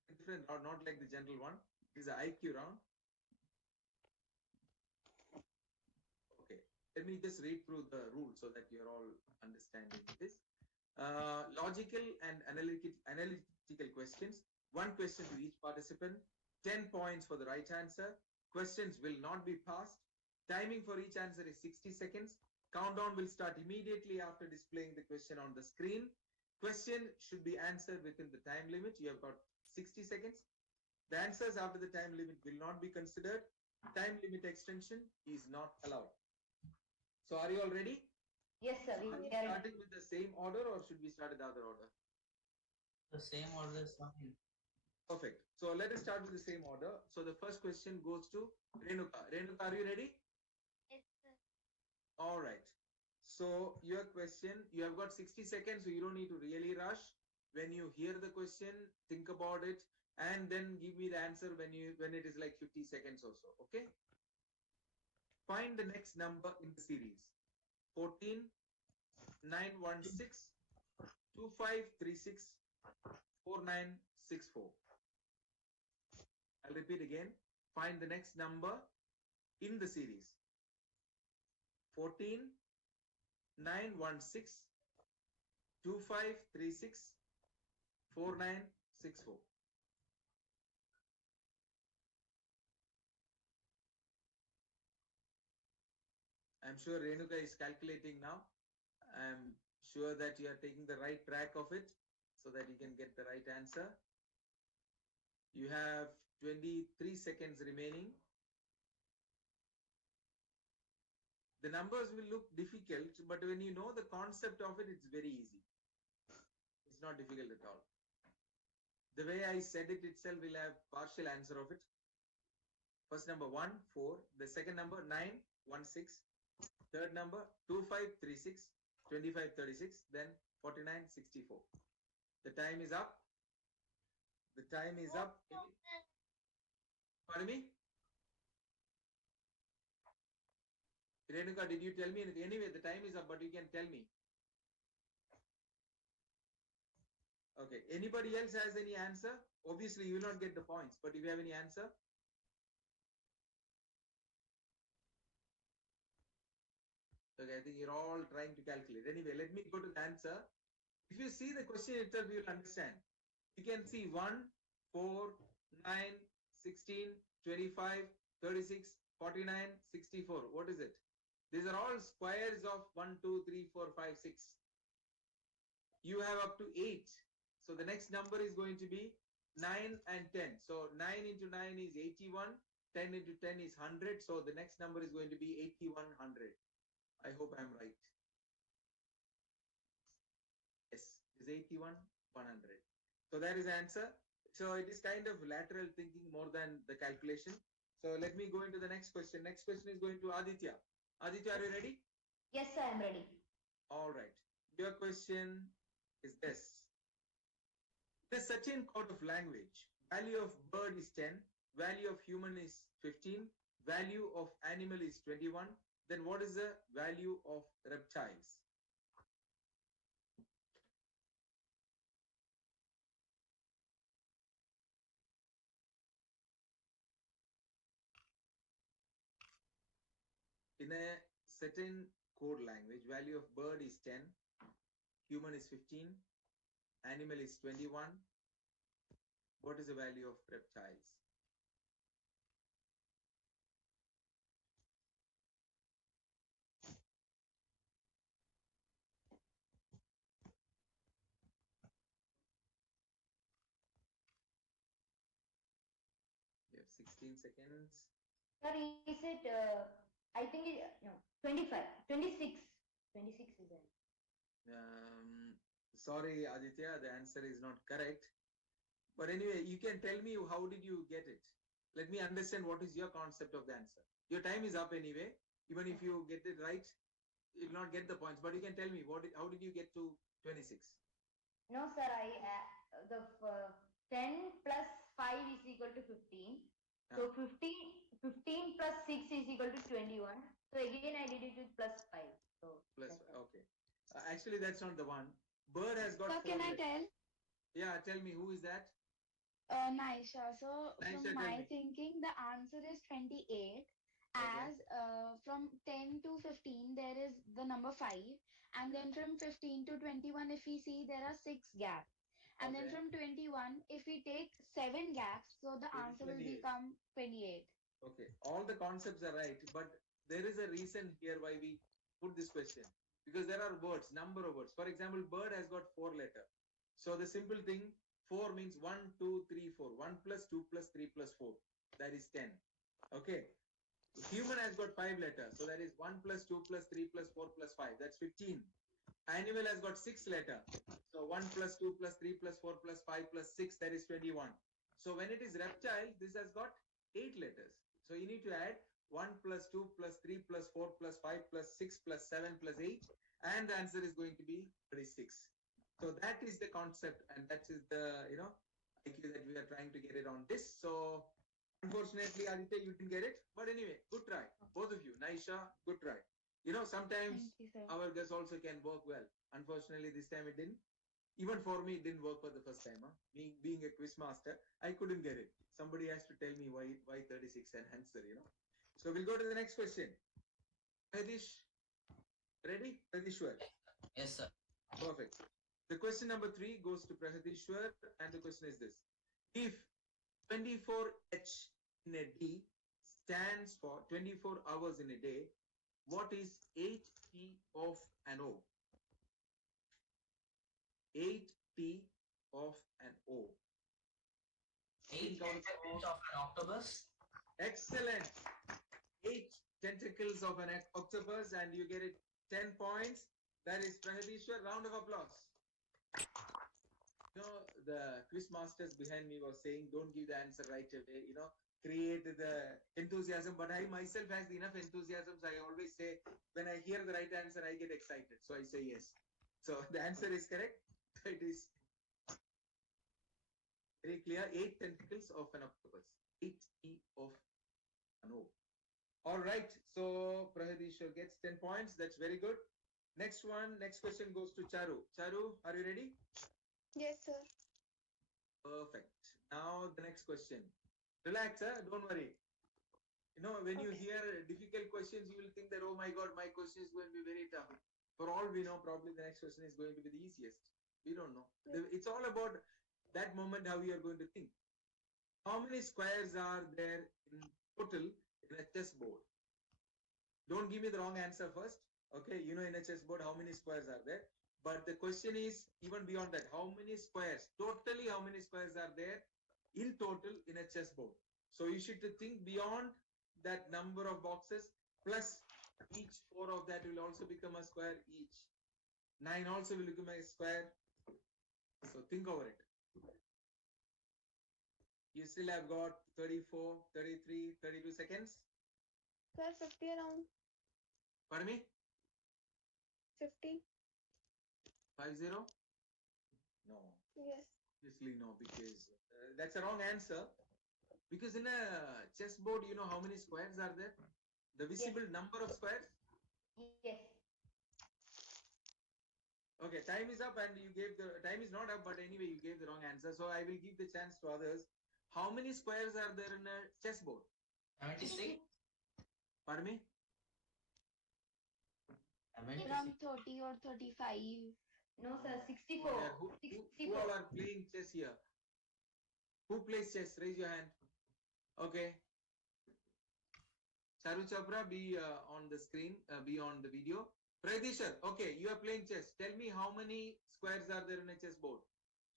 different, or not like the general one. This is an IQ round. Okay, let me just read through the rules so that you're all understanding this. Logical and analytical questions. One question to each participant. 10 points for the right answer. Questions will not be passed. Timing for each answer is 60 seconds. Countdown will start immediately after displaying the question on the screen. Question should be answered within the time limit. You have got 60 seconds. The answers after the time limit will not be considered. Time limit extension is not allowed. So are you all ready? Yes, sir. Are we We are starting with the same order or should we start in the other order? The same order is something. Perfect. So let us start with the same order. So the first question goes to Renuka. Renuka, are you ready? Yes, sir. All right. So your question, you have got 60 seconds, so you don't need to really rush. When you hear the question, think about it, and then give me the answer when it is like 50 seconds or so. Okay. Find the next number in the series. 14, 916, 2536, 4964. I'll repeat again. Find the next number in the series. 14, 916, 2536, 4964. I'm sure Renuka is calculating now. I'm sure that you are taking the right track of it so that you can get the right answer. You have 23 seconds remaining. The numbers will look difficult, but when you know the concept of it, it's very easy. It's not difficult at all. The way I said it itself will have partial answer of it. First number 1, 4. The second number 9, 1, 6. Third number 2536, 2536. Then 49, 64. The time is up. The time is up. Pardon me? Renuka, did you tell me anything? Anyway, the time is up, but you can tell me. Okay. Anybody else has any answer? Obviously, you will not get the points, but if you have any answer? Okay, I think you're all trying to calculate. Anyway, let me go to the answer. If you see the question itself, you will understand. You can see 1, 4, 9, 16, 25, 36, 49, 64. What is it? These are all squares of 1, 2, 3, 4, 5, 6. You have up to 8. So the next number is going to be 9 and 10. So 9 into 9 is 81. 10 into 10 is 100. So the next number is going to be 8100. I hope I'm right. is 81, 100. So that is the answer. So it is kind of lateral thinking more than the calculation. So let me go into the next question. Next question is going to Aditya. Aditya, are you ready? Yes, sir, I'm ready. All right. Your question is this. The certain code of language, value of bird is 10, value of human is 15, value of animal is 21. Then what is the value of reptiles? In a certain code language, value of bird is 10, human is 15, animal is 21. What is the value of reptiles? You have 16 seconds. Sir, is it, I think it, no, 25, 26. 26 is it? Sorry, Aditya, the answer is not correct. But anyway, you can tell me how did you get it? Let me understand what is your concept of the answer. Your time is up anyway. Even if you get it right, you'll not get the points. But you can tell me how did you get to 26? No, sir, the 10 plus 5 is equal to 15. So 15 plus 6 is equal to 21. So again I did it with plus 5. So Plus, okay. Actually, that's not the one. Bird has got So 4 can I letters. tell? Yeah, tell me, who is that? Naisha. So Naisha, from tell my me. thinking, the answer is 28. Okay. As from 10 to 15, there is the number 5. And then from 15 to 21, if we see, there are 6 gaps. And then Okay. from 21, if we take 7 gaps, so the It is answer will 28. become 28. Okay, all the concepts are right, but there is a reason here why we put this question. Because there are words, number of words. For example, bird has got 4 letters. So the simple thing, 4 means 1, 2, 3, 4. 1 plus 2 plus 3 plus 4. That is 10. Okay. Human has got 5 letters. So that is 1 plus 2 plus 3 plus 4 plus 5. That's 15. Animal has got 6 letters. So 1 plus 2 plus 3 plus 4 plus 5 plus 6, that is 21. So when it is reptile, this has got 8 letters. So you need to add 1 plus 2 plus 3 plus 4 plus 5 plus 6 plus 7 plus 8. And the answer is going to be 36. So that is the concept, and that is the, IQ that we are trying to get it on this. So unfortunately, Aditya, you didn't get it. But anyway, good try. Both of you. Naisha, good try. Sometimes Thank you, sir. our guess also can work well. Unfortunately, this time it didn't. Even for me, it didn't work for the first time. Me being a quiz master, I couldn't get it. Somebody has to tell me why 36 and answer, So we'll go to the next question. Pradish, ready? Pradishwar. Yes, sir. Perfect. The question number 3 goes to Prahadishwar, and the question is this. If 24H in a D stands for 24 hours in a day, what is 8T of an O? 8T of an O. 8 tentacles of an octopus. Excellent. 8 tentacles of an octopus, and you get it 10 points. That is Prahadishwar. Round of applause. The quiz masters behind me were saying, don't give the answer right away, create the enthusiasm. But I myself has enough enthusiasm. So I always say, when I hear the right answer, I get excited. So I say yes. So the answer is correct. It is very clear. 8 tentacles of an octopus. 8T of an O. All right. So Prahadishwar gets 10 points. That's very good. Next question goes to Charu. Charu, are you ready? Yes, sir. Perfect. Now the next question. Relax, don't worry. When you hear difficult questions, you will think that, oh my God, my question is going to be very tough. For all we know, probably the next question is going to be the easiest. We don't know. It's all about that moment, how you are going to think. How many squares are there in total in a chessboard? Don't give me the wrong answer first. Okay, in a chessboard, how many squares are there? But the question is even beyond that. How many squares? Totally, how many squares are there in total in a chessboard? So you should think beyond that number of boxes, plus each 4 of that will also become a square each. 9 also will become a square. So think over it. You still have got 34, 33, 32 seconds. Sir, 50 around. Pardon me? 50. 50? No. Yes. Obviously no, because that's a wrong answer. Because in a chessboard, you know how many squares are there? The visible number of squares? Yes. Okay, time is up and you gave the time is not up, but anyway, you gave the wrong answer. So I will give the chance to others. How many squares are there in a chessboard? 76? Pardon me? Around 30 or 35. No, sir. Oh, 64. yeah. Who 64. all are playing chess here? Who plays chess? Raise your hand. Okay. Charu Chopra, be on the screen, be on the video. Pradeeshar, okay, you are playing chess. Tell me how many squares are there in a chessboard?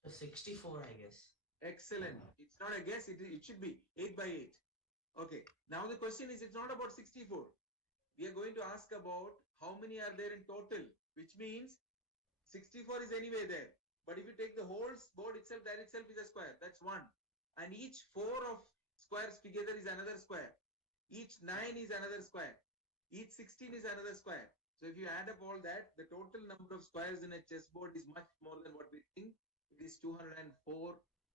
So 64, I guess. Excellent. It's not a guess, it should be 8 by 8. Okay, now the question is, it's not about 64. We are going to ask about how many are there in total, which means 64 is anyway there. But if you take the whole board itself, that itself is a square. That's 1. And each 4 of squares together is another square. Each 9 is another square. Each 16 is another square. So if you add up all that, the total number of squares in a chessboard is much more than what we think. It is 204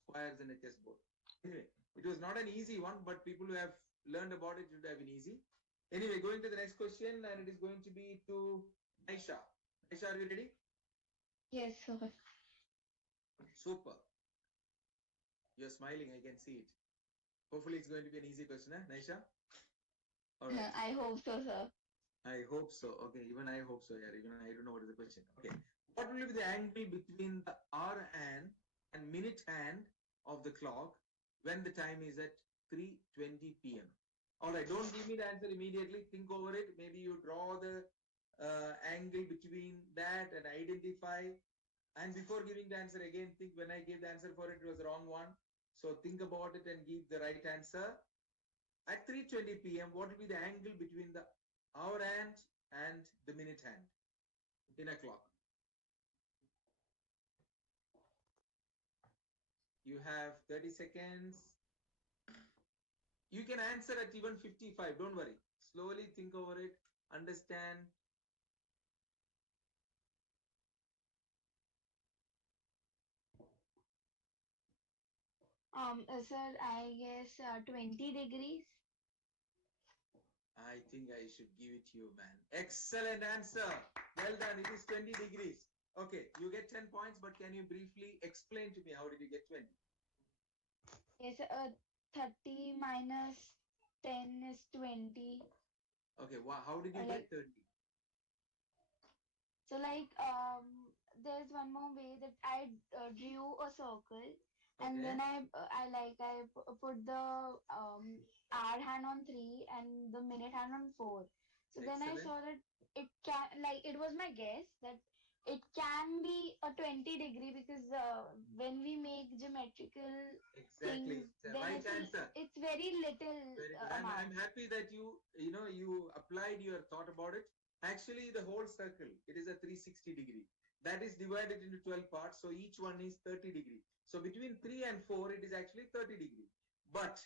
squares in a chessboard. Anyway, it was not an easy one, but people who have learned about it should have been easy. Anyway, going to the next question, and it is going to be to Aisha. Aisha, are you ready? Yes, sir. Super. You're smiling, I can see it. Hopefully it's going to be an easy question, huh, Naisha? All right. I hope so, sir. I hope so. Okay, even I hope so. Yeah, even I don't know what is the question. Okay. What will be the angle between the hour hand and minute hand of the clock when the time is at 3:20 p.m.? All right, don't give me the answer immediately. Think over it. Maybe you draw the angle between that and identify. And before giving the answer again, think when I gave the answer for it, it was the wrong one. So think about it and give the right answer. At 3:20 p.m., what will be the angle between the hour hand and the minute hand in a clock? You have 30 seconds. You can answer at even 55. Don't worry. Slowly think over it. Understand. Sir, I guess 20 degrees. I think I should give it to you, man. Excellent answer. Well done. It is 20 degrees. Okay, you get 10 points, but can you briefly explain to me how did you get 20? Yes, 30 minus 10 is 20. Okay, how did you get 30? So like there's one more way that I drew a circle, and then I put the hour hand on 3 and the minute hand on 4. So then I Excellent. saw that it can, like, it was my guess that it can be a 20 degree because when we make geometrical Exactly. things, It's the then right answer. it's very little Very good. I'm amount. happy that you applied your thought about it. Actually, the whole circle, it is a 360 degree. That is divided into 12 parts. So each one is 30 degree. So between 3 and 4, it is actually 30 degree. But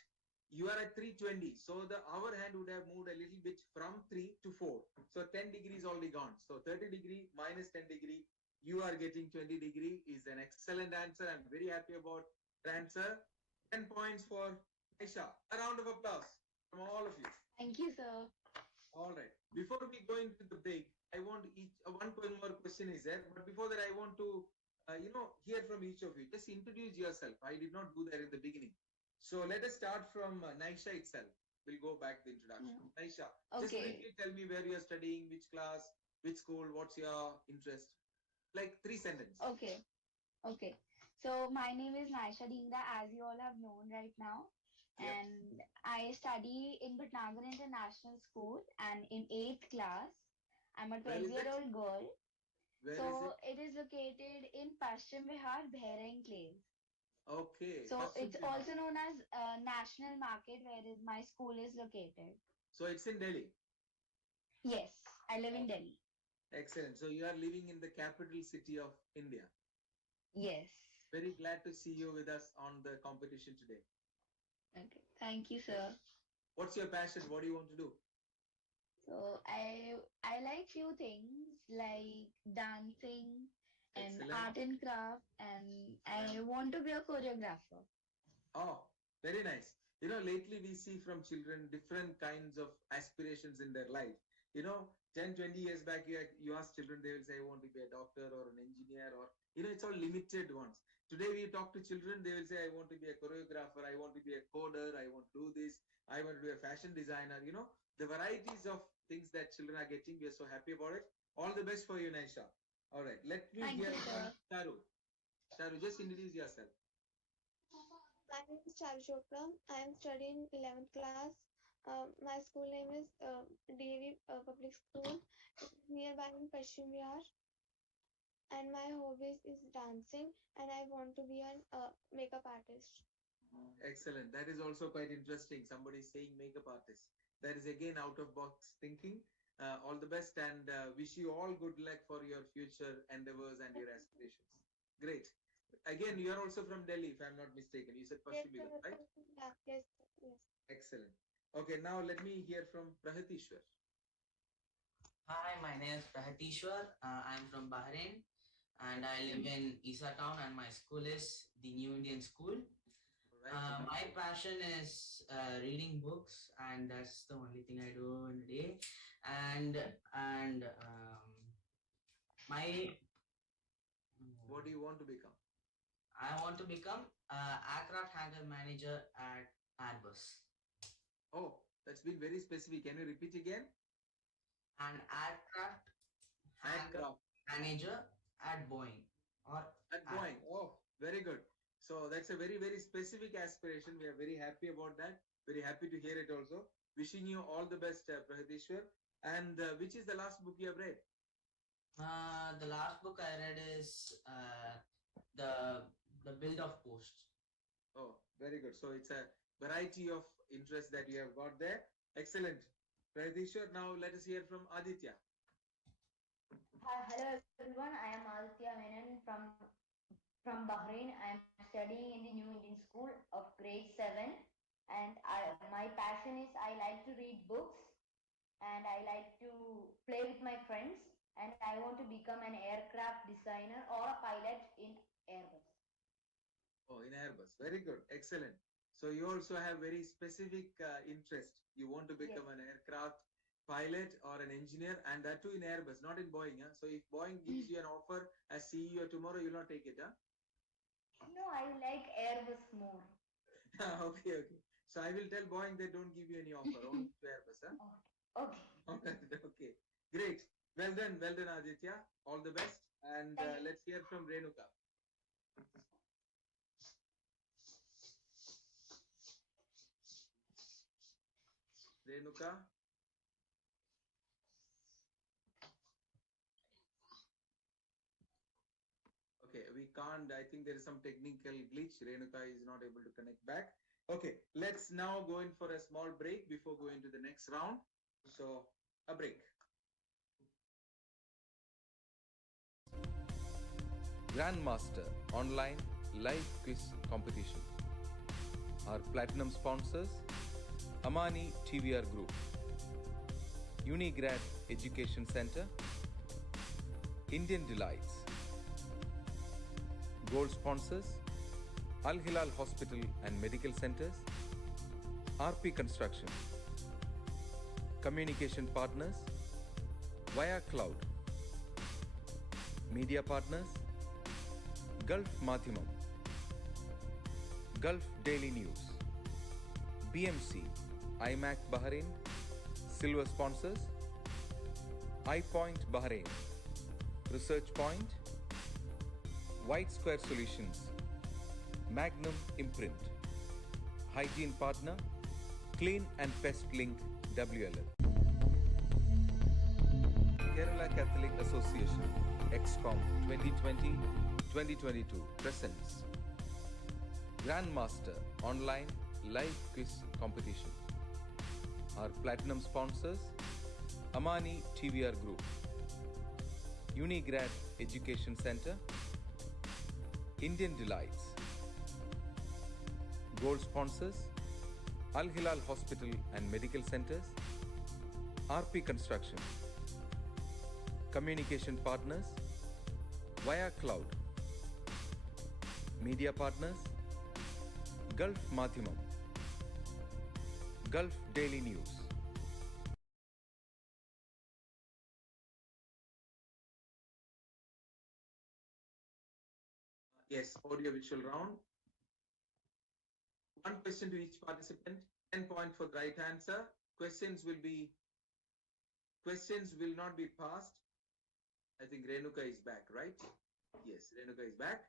you are at 320. So the hour hand would have moved a little bit from 3 to 4. So 10 degrees already gone. So 30 degree minus 10 degree, you are getting 20 degree is an excellent answer. I'm very happy about the answer. 10 points for Aisha. A round of applause from all of you. Thank you, sir. All right. Before we go into the break, I want one more question is there. But before that, I want to hear from each of you. Just introduce yourself. I did not do that in the beginning. So let us start from Naisha itself. We'll go back to the introduction. Naisha, just Okay. briefly tell me where you are studying, which class, which school, what's your interest? Like 3 sentences. Okay. Okay. So my name is Naisha Dingda, as you all have known right now. Yep. And I study in Bhatnagar International School and in 8th class. I'm a Where is it? 20-year-old girl. Where is So it is located in Paschim Bihar, Bhaira Enclave. it? Okay. So Paschim it's Bihar. also known as National Market, where my school is located. So it's in Delhi. Yes, I live in Delhi. Excellent. So you are living in the capital city of India. Yes. Very glad to see you with us on the competition today. Okay. Thank you, sir. What's your passion? What do you want to do? So I like few things like dancing and Excellent. art and craft, and I want to be a choreographer. Oh, very nice. You know, lately we see from children different kinds of aspirations in their life. You know, 10, 20 years back, you ask children, they will say, I want to be a doctor or an engineer, or, you know, it's all limited ones. Today we talk to children, they will say, I want to be a choreographer, I want to be a coder, I want to do this, I want to be a fashion designer. You know, the varieties of things that children are getting, we are so happy about it. All the best for you, Naisha. All right, let me Thank hear you, from sir. Charu. Charu, just introduce yourself. My name is Charu Chopra. I am studying 11th class. My school name is DAV Public School. It's nearby in Pashchim Vihar. And my hobbies is dancing, and I want to be a makeup artist. Excellent. That is also quite interesting. Somebody saying makeup artist. That is again out of box thinking. All the best and wish you all good luck for your future endeavors and your aspirations. Great. Again, you are also from Delhi, if I'm not mistaken. You said Yes, Pashchim Bihar, right? yeah, yes, yes. Excellent. Okay, now let me hear from Prahatishwar. Hi, my name is Prahatishwar. I'm from Bahrain and I live in Isa town and my school is the New Indian School. All right. My passion is reading books and that's the only thing I do in a day. And my What do you want to become? I want to become aircraft hangar manager at Airbus. Oh, that's been very specific. Can you repeat again? An aircraft hangar Aircraft. manager at Boeing or At Boeing. Oh, very good. So that's a very, very specific aspiration. We are very happy about that. Very happy to hear it also. Wishing you all the best, Prahatishwar. And which is the last book you have read? The last book I read is the Build of Posts. Oh, very good. So it's a variety of interests that you have got there. Excellent. Prahatishwar, now let us hear from Aditya. Hello everyone, I am Aditya Menon from Bahrain. I am studying in the New Indian School of grade 7, and my passion is I like to read books and I like to play with my friends, and I want to become an aircraft designer or a pilot in Airbus. Oh, in Airbus. Very good. Excellent. So you also have very specific interest. You want to become an aircraft pilot or an engineer, and that too in Airbus, not in Boeing. Huh? So if Boeing gives you an offer as CEO tomorrow, you'll not take it, huh? No, I like Airbus more. Okay, okay. So I will tell Boeing they don't give you any offer, only to Airbus, huh? Okay. Okay. Great. Well done, Aditya. All the best. And Thank you. let's hear from Renuka. Renuka. Okay, we can't. I think there is some technical glitch. Renuka is not able to connect back. Okay, let's now go in for a small break before going to the next round. So, a break. Grandmaster online live quiz competition. Our platinum sponsors Amani TVR Group, Unigrad Education Center, Indian Delights. Gold sponsors Al Hilal Hospital and Medical Centers, RP Construction. Communication partners Via Cloud. Media partners Gulf Madhyamam, Gulf Daily News, BMC, IMAC Bahrain, Silver sponsors, iPoint Bahrain, Research Point, White Square Solutions, Magnum Imprint, Hygiene Partner, Clean and Pest Link WLL. Kerala Catholic Association, XCOM 2020-2022 presents Grandmaster online live quiz competition. Our platinum sponsors Amani TVR Group, Unigrad Education Center, Indian Delights. Gold sponsors Al Hilal Hospital and Medical Centers, RP Construction. Communication partners Via Cloud. Media partners Gulf Madhyamam, Gulf Daily News. Yes, audio visual round. One question to each participant, 10 points for the right answer. Questions will not be passed. I think Renuka is back, right? Yes, Renuka is back.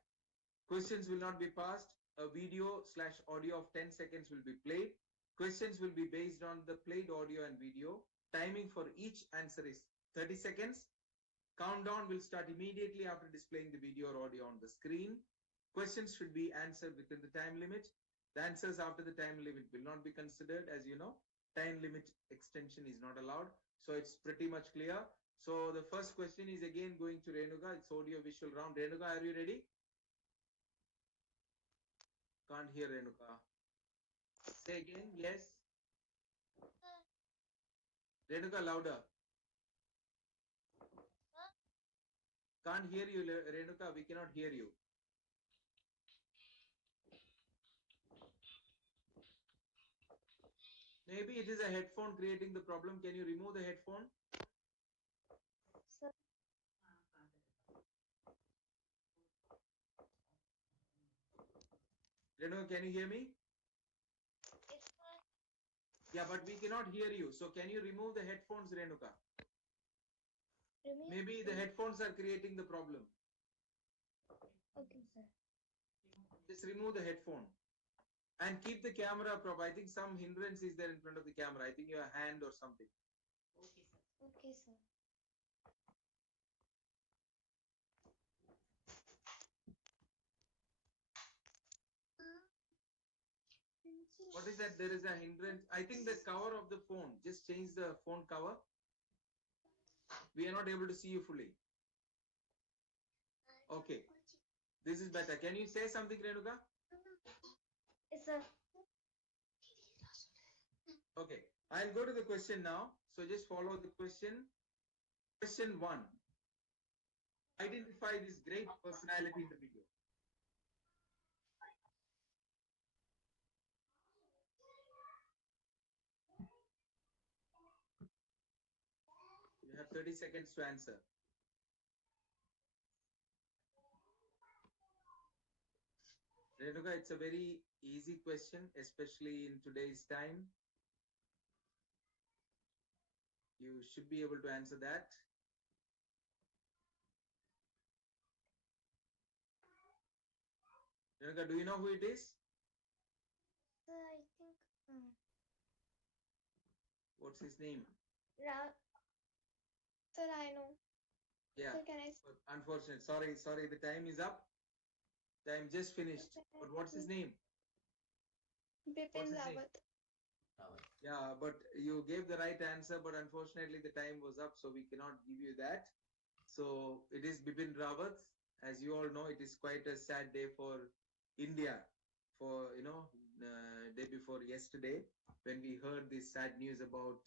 Questions will not be passed. A video/audio of 10 seconds will be played. Questions will be based on the played audio and video. Timing for each answer is 30 seconds. Countdown will start immediately after displaying the video or audio on the screen. Questions should be answered within the time limit. The answers after the time limit will not be considered. As you know, time limit extension is not allowed. So it's pretty much clear. So the first question is again going to Renuka. It's audio visual round. Renuka, are you ready? Can't hear Renuka. Say again, yes. Renuka, louder. Can't hear you, Renuka. We cannot hear you. Maybe it is a headphone creating the problem. Can you remove the headphone? Sir, Renuka, can you hear me? it's Yeah, but we cannot hear you. So can you remove the headphones, Renuka? Maybe the headphones are creating the problem. Okay, sir. Just remove the headphone. And keep the camera prop. I think some hindrance is there in front of the camera. I think your hand or something. Okay, sir. What is that? There is a hindrance. I think the cover of the phone. Just change the phone cover. We are not able to see you fully. Okay. This is better. Can you say something, Renuka? Yes, sir. Okay. I'll go to the question now. So just follow the question. Question 1. Identify this great personality in the video. You have 30 seconds to answer. Renuka, it's a very easy question, especially in today's time. You should be able to answer that. Renuka, do you know who it is? Sir, I think What's his name? Sir, I know. Yeah. Sir, can I? But unfortunate. Sorry, the time is up. Time just finished. But what's his name? Bipin What's his name? Rawat. Yeah, but you gave the right answer, but unfortunately the time was up, so we cannot give you that. So it is Bipin Rawat. As you all know, it is quite a sad day for India. For day before yesterday, when we heard this sad news about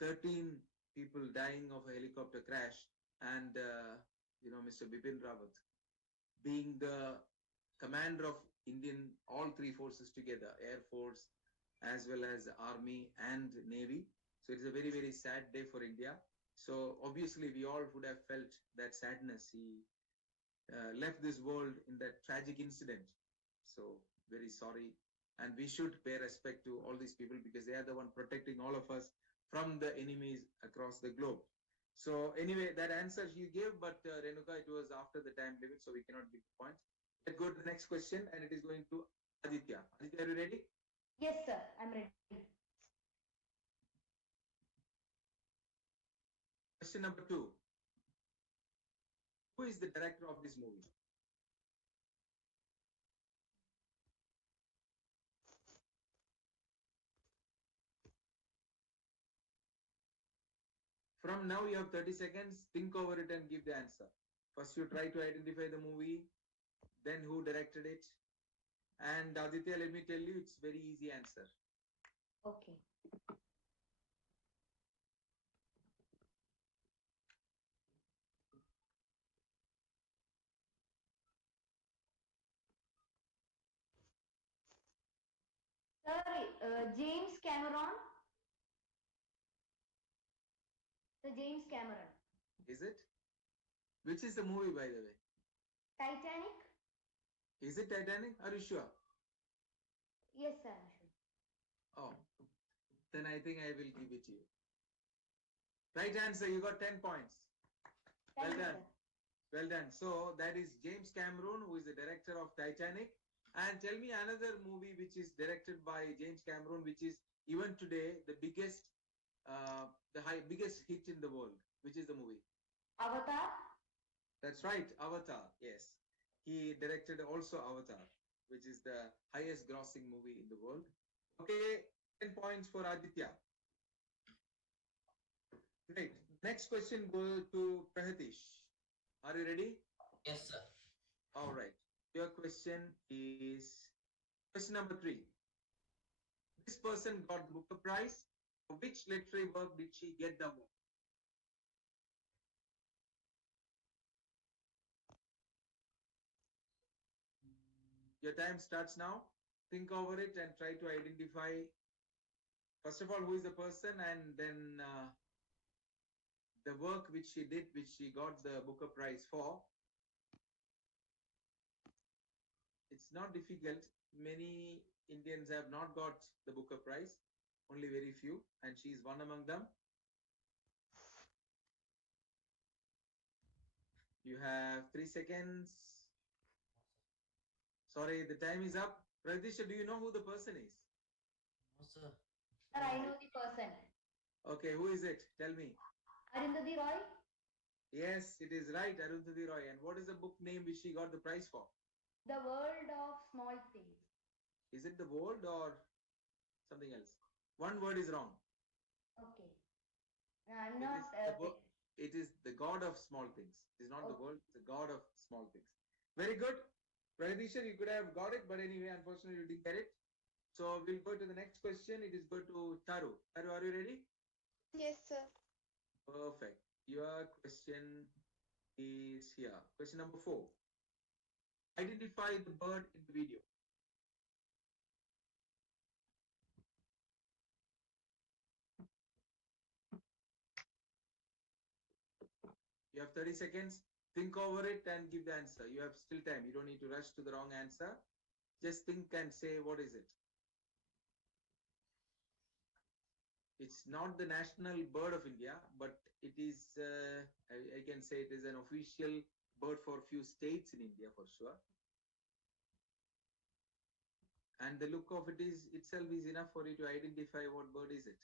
13 people dying of a helicopter crash, and Mr. Bipin Rawat being the commander of Indian all three forces together, Air Force as well as Army and Navy. So it is a very, very sad day for India. So obviously we all would have felt that sadness. He left this world in that tragic incident. So very sorry. And we should pay respect to all these people because they are the one protecting all of us from the enemies across the globe. So anyway, that answer you gave, but Renuka, it was after the time limit, so we cannot give the point. Let's go to the next question, and it is going to Aditya. Aditya, are you ready? Yes, sir. I'm ready. Question number 2. Who is the director of this movie? From now, you have 30 seconds. Think over it and give the answer. First, you try to identify the movie. then who directed it. And Aditya, let me tell you, it's very easy answer. Okay. Sir, James Cameron. The James Cameron. Is it? Which is the movie, by the way? Titanic? Is it Titanic? Are you sure? Yes, sir. I'm sure. Oh, then I think I will give it to you. Right answer, you got 10 points. Thank Well you, done. sir. Well done. So that is James Cameron, who is the director of Titanic. And tell me another movie which is directed by James Cameron, which is even today the biggest, biggest hit in the world. Which is the movie? Avatar? That's right, Avatar. Yes, he directed also Avatar, which is the highest grossing movie in the world. Okay, 10 points for Aditya. Great. Next question go to Prahatish. Are you ready? Yes, sir. All right. Your question is question number 3. This person got the Booker Prize. For which literary work did she get the award? Your time starts now. Think over it and try to identify, first of all, who is the person, and then the work which she did, which she got the Booker Prize for. It's not difficult. Many Indians have not got the Booker Prize, only very few, and she is one among them. You have 3 seconds. Sorry, the time is up. Pratisha, do you know who the person is? No, sir. Sir, I know the person. Okay, who is it? Tell me. Arundhati Roy? Yes, it is right, Arundhati Roy. And what is the book name which she got the prize for? The World of Small Things. Is it the world or something else? One word is wrong. Okay. I'm not. It is the God of Small Things. It is not the Okay. world, it's the God of Small Things. Very good. Pratisha, you could have got it, but anyway, unfortunately, you didn't get it. So we'll go to the next question. It is go to Taru. Taru, are you ready? Yes, sir. Perfect. Your question is here. Question number 4. Identify the bird in the video. You have 30 seconds. Think over it and give the answer. You have still time. You don't need to rush to the wrong answer. Just think and say, what is it? It's not the national bird of India, but it is, I can say it is an official bird for few states in India for sure. And the look of it is itself is enough for you to identify what bird is it.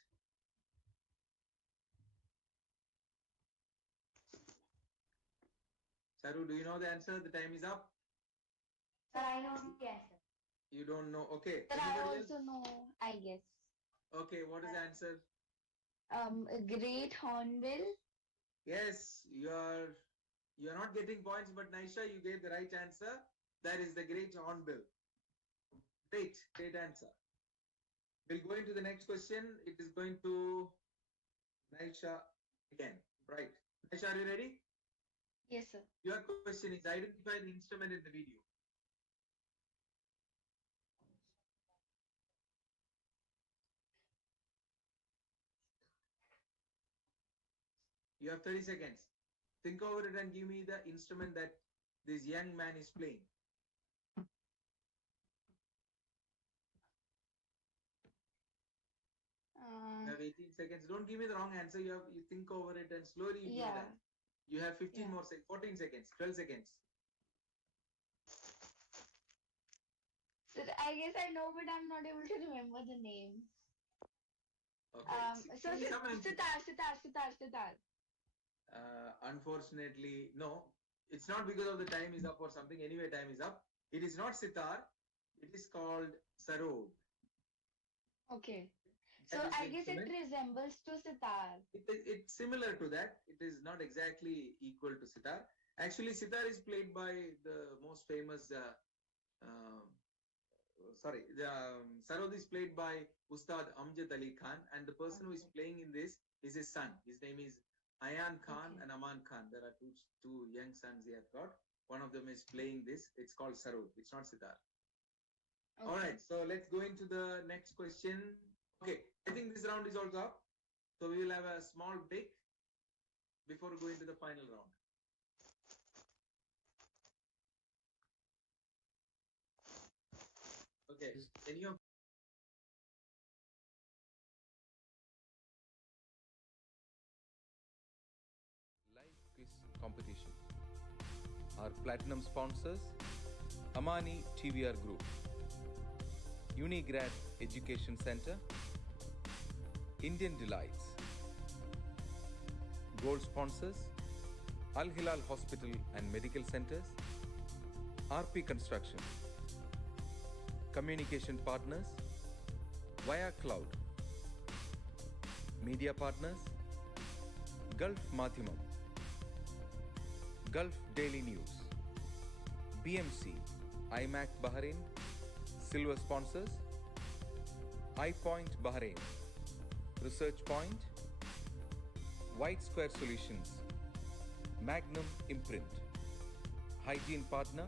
Saru, do you know the answer? The time is up. Sir, I know the answer. You don't know. Okay. Sir, I Anybody also know, I guess. else? Okay. What is the answer? A great hornbill. Yes, you're not getting points, but Naisha, you gave the right answer. That is the great hornbill. Great answer. We'll go into the next question. It is going to Naisha again. Right. Naisha, are you ready? Yes, sir. Your question is identify the instrument in the video. You have 30 seconds. Think over it and give me the instrument that this young man is playing. You have 18 seconds. Don't give me the wrong answer. You think over it and slowly you give Yeah. that. You have 15 Yeah. more seconds. 14 seconds. 12 seconds. Sir, I guess I know, but I'm not able to remember the name. Okay. So Give me some answer. Sitar. Unfortunately, no. It's not because of the time is up or something. Anyway, time is up. It is not sitar. It is called sarod. Okay. That So is I the guess it instrument. resembles to sitar. It's similar to that. It is not exactly equal to sitar. Actually, sitar is played by the most famous. Sarod is played by Ustad Amjad Ali Khan, and the person who is playing in this is his son. His name is Ayan Khan and Aman Khan. There are two young sons he has got. One of them is playing this. It's called Sarod. It's not sitar. All right, so let's go into the next question. Okay, I think this round is also up. So we will have a small break before going to the final round. Okay, any of Live quiz competition. Our platinum sponsors, Amani TVR Group, Unigrad Education Center, Indian Delights. Gold sponsors, Al Hilal Hospital and Medical Centers, RP Construction. Communication partners, Via Cloud. Media partners, Gulf Mathimam, Gulf Daily News, BMC, IMAC Bahrain, Silver sponsors, iPoint Bahrain, Research Point, White Square Solutions, Magnum Imprint, Hygiene Partner,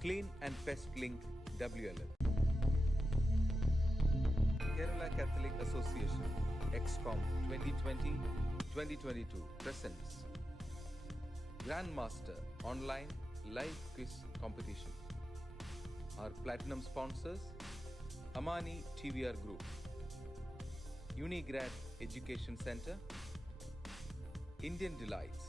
Clean and Pest Link WLL. Kerala Catholic Association, XCOM 2020-2022 presents Grandmaster Online Live Quiz Competition. Our platinum sponsors, Amani TVR Group, Unigrad Education Center, Indian Delights.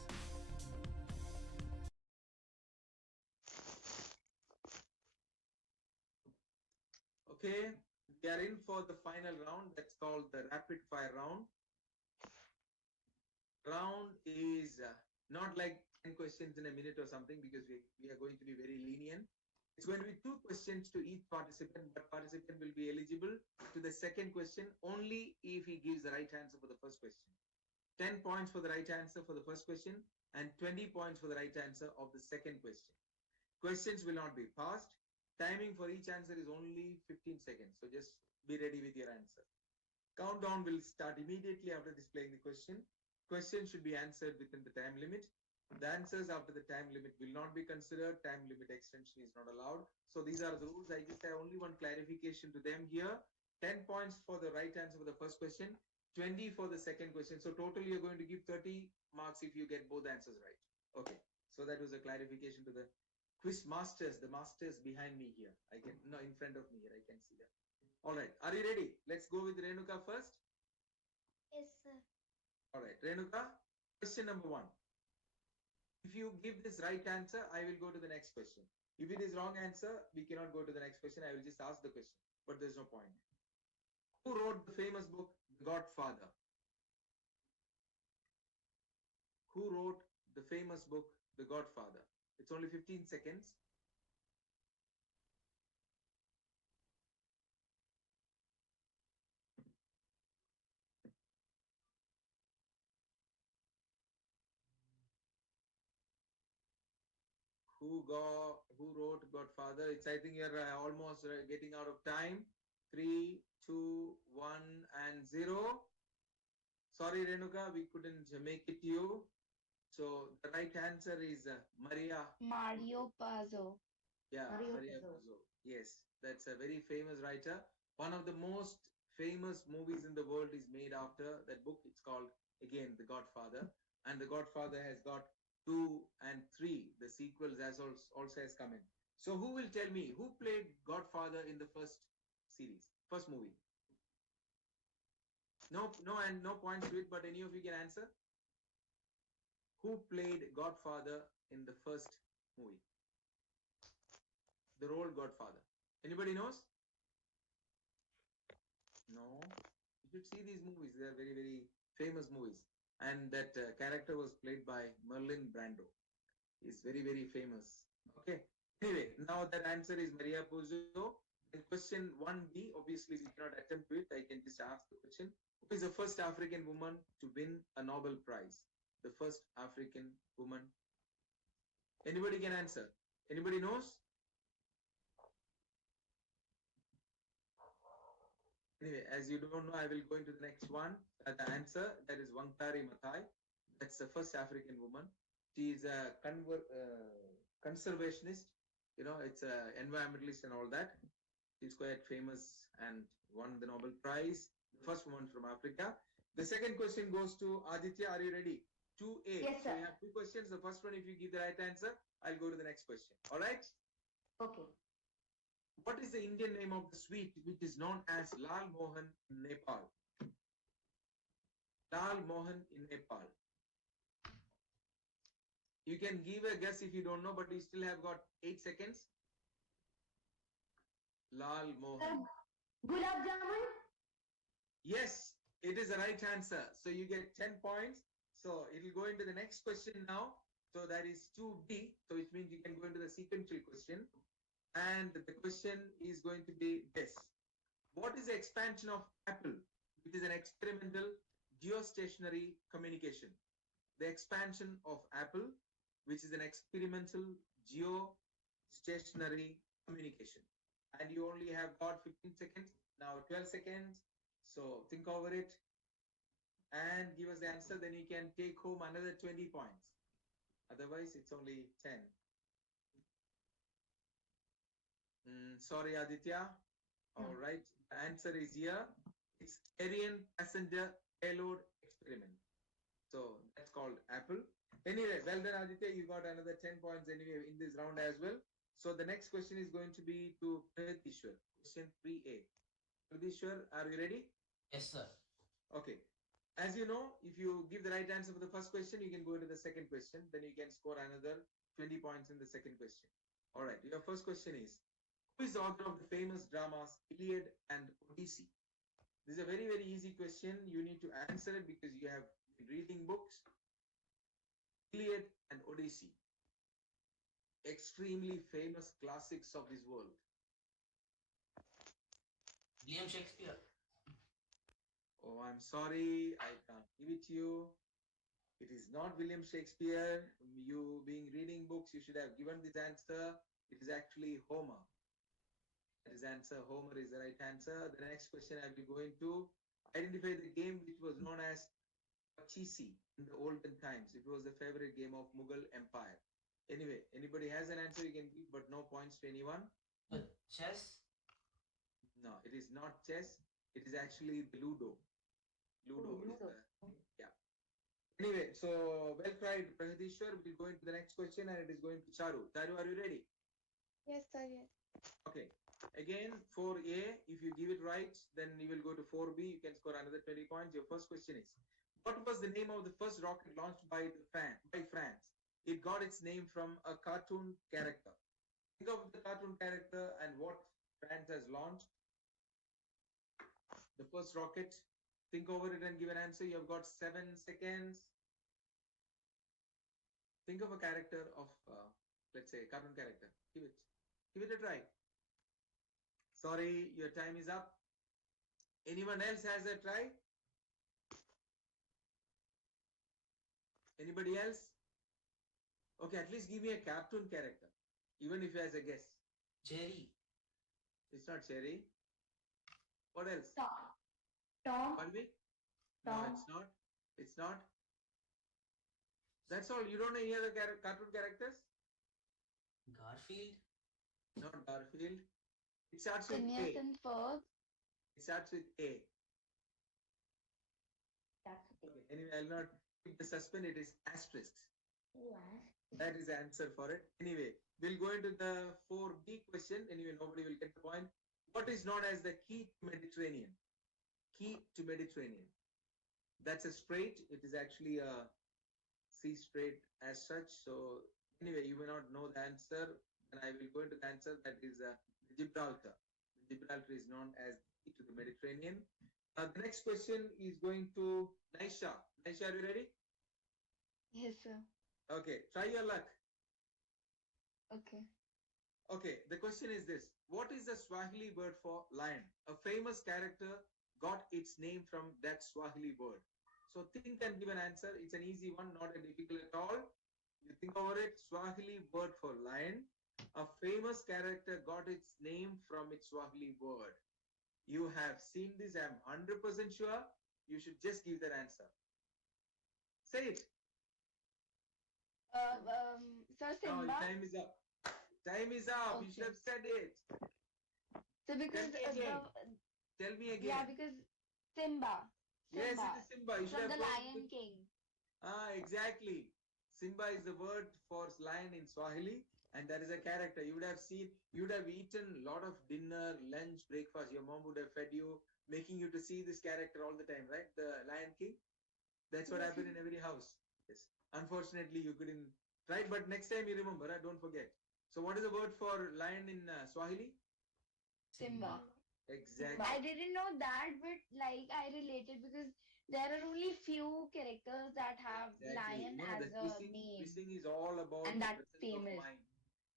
Okay, we are in for the final round. That's called the rapid fire round. Round is not like 10 questions in a minute or something, because we are going to be very lenient. It's going to be 2 questions to each participant, but participant will be eligible to the second question only if he gives the right answer for the first question. 10 points for the right answer for the first question and 20 points for the right answer of the second question. Questions will not be passed. Timing for each answer is only 15 seconds. So just be ready with your answer. Countdown will start immediately after displaying the question. Question should be answered within the time limit. The answers after the time limit will not be considered. Time limit extension is not allowed. So these are the rules. I just have only one clarification to them here. 10 points for the right answer for the first question, 20 for the second question. So totally you're going to give 30 marks if you get both answers right. Okay. So that was a clarification to the quiz masters, the masters behind me here. In front of me here, I can see them. All right. Are you ready? Let's go with Renuka first. Yes, sir. All right. Renuka, question number 1. If you give this right answer, I will go to the next question. If it is wrong answer, we cannot go to the next question. I will just ask the question, but there's no point. Who wrote the famous book, The Godfather? Who wrote the famous book, The Godfather? It's only 15 seconds. Who wrote Godfather? I think you're almost getting out of time. 3, 2, 1, and 0. Sorry, Renuka, we couldn't make it to you. So the right answer is Mario Puzo. Yeah, Maria Puzo. Yes, that's a very famous writer. One of the most famous movies in the world is made after that book. It's called, again, The Godfather. And The Godfather has got 2 and 3. The sequels also has come in. So who will tell me who played Godfather in the first series, first movie? No points to it, but any of you can answer. Who played Godfather in the first movie? The role Godfather. Anybody knows? No. You should see these movies. They are very, very famous movies. And that character was played by Marlon Brando. He's very, very famous. Okay. Anyway, now that answer is Maria Puzo. And question 1B, obviously we cannot attempt to it. I can just ask the question. Who is the first African woman to win a Nobel Prize? The first African woman Anybody can answer? Anybody knows? Anyway, as you don't know, I will go into the next one. The answer, that is Wangtari Maathai. That's the first African woman. She is a conservationist. You know, it's a environmentalist and all that. She's quite famous and won the Nobel Prize. The first woman from Africa. The second question goes to Aditya. Are you ready? 2A. Yes, So sir. you have two questions. The first one, if you give the right answer, I'll go to the next question. All right? Okay. What is the Indian name of the sweet which is known as Lal Mohan in Nepal? Lal Mohan in Nepal. You can give a guess if you don't know, but you still have got 8 seconds. Lal Mohan. Gulab Jamun? Yes, it is the right answer. So you get 10 points. So it will go into the next question now. So that is 2B. So which means you can go into the sequential question. And the question is going to be this. What is the expansion of Apple, which is an experimental geostationary communication? The expansion of Apple, which is an experimental geostationary communication. And you only have got 15 seconds, now 12 seconds. So think over it and give us the answer. Then you can take home another 20 points. Otherwise, it's only 10. Sorry, Aditya. All right. The answer is here. It's Ariane passenger payload experiment. So that's called Apple. Anyway, well done, Aditya. You got another 10 points anyway in this round as well. So the next question is going to be to Prahatishwar. Question 3A. Prahatishwar, are you ready? Yes, sir. Okay. As you know, if you give the right answer for the first question, you can go into the second question. Then you can score another 20 points in the second question. All right. Your first question is, who is the author of the famous dramas Iliad and Odyssey? This is a very, very easy question. You need to answer it because you have been reading books. Iliad and Odyssey. Extremely famous classics of this world. William Shakespeare. Oh, I'm sorry. I can't give it to you. It is not William Shakespeare. You being reading books, you should have given this answer. It is actually Homer. That is answer. Homer is the right answer. The next question I will go into. Identify the game which was known as Pachisi in the olden times. It was the favorite game of Mughal Empire. Anyway, anybody has an answer you can give, but no points to anyone. Chess. No, it is not chess. It is actually the Ludo. Ludo. Ludo. Yeah. Anyway, so well tried, Prahatishwar. We'll go into the next question and it is going to Charu. Charu, are you ready? Yes, sir. Yes. Okay. Again, 4A, if you give it right, then you will go to 4B. You can score another 20 points. Your first question is, what was the name of the first rocket launched by France? It got its name from a cartoon character. Think of the cartoon character and what France has launched. The first rocket. Think over it and give an answer. You have got 7 seconds. Think of a character of, let's say, cartoon character. Give it a try. Sorry, your time is up. Anyone else has a try? Anybody else? Okay, at least give me a cartoon character, even if you has a guess. Jerry. It's not Cherry. What else? Tom. Pardon me? No, Tom. it's not. It's not. That's all. You don't know any other cartoon characters? Garfield. Not Garfield. It starts with Phineas A. and Ferb. It starts with A. That's okay. Okay. Anyway, I'll not keep the suspense. It is asterisk. Yeah. That is the answer for it. Anyway, we'll go into the 4B question. Anyway, nobody will get the point. What is known as the key to Mediterranean? Key to Mediterranean. That's a strait. It is actually a sea strait as such. So anyway, you may not know the answer, and I will go into the answer. That is Gibraltar. Gibraltar is known as the key to the Mediterranean. The next question is going to Naisha. Naisha, are you ready? Yes, sir. Okay, try your luck. Okay. Okay, the question is this. What is the Swahili word for lion? A famous character got its name from that Swahili word. So think and give an answer. It's an easy one, not a difficult at all. You Think over it. Swahili word for lion. A famous character got its name from its Swahili word. You have seen this, I'm 100% sure. You should just give that answer. Say it. Sir, No, Simba. time is up. Time is up. You should Okay. have said it. So because Tell me again. Tell me again. yeah, because Simba. Yes, Simba. it is Simba. You should From have the gone Lion with- King. Exactly. Simba is the word for lion in Swahili, and that is a character. You would have seen, you would have eaten a lot of dinner, lunch, breakfast. Your mom would have fed you, making you to see this character all the time, right? The Lion King. That's what happened in every house. Yes. Unfortunately, you couldn't try it, but next time you remember, don't forget. So, what is the word for lion in Swahili? Simba. Exactly. I didn't know that, but like I related because there are only few characters that have lion No, as the a name, quizzing is all about and the that's presence of famous. mind.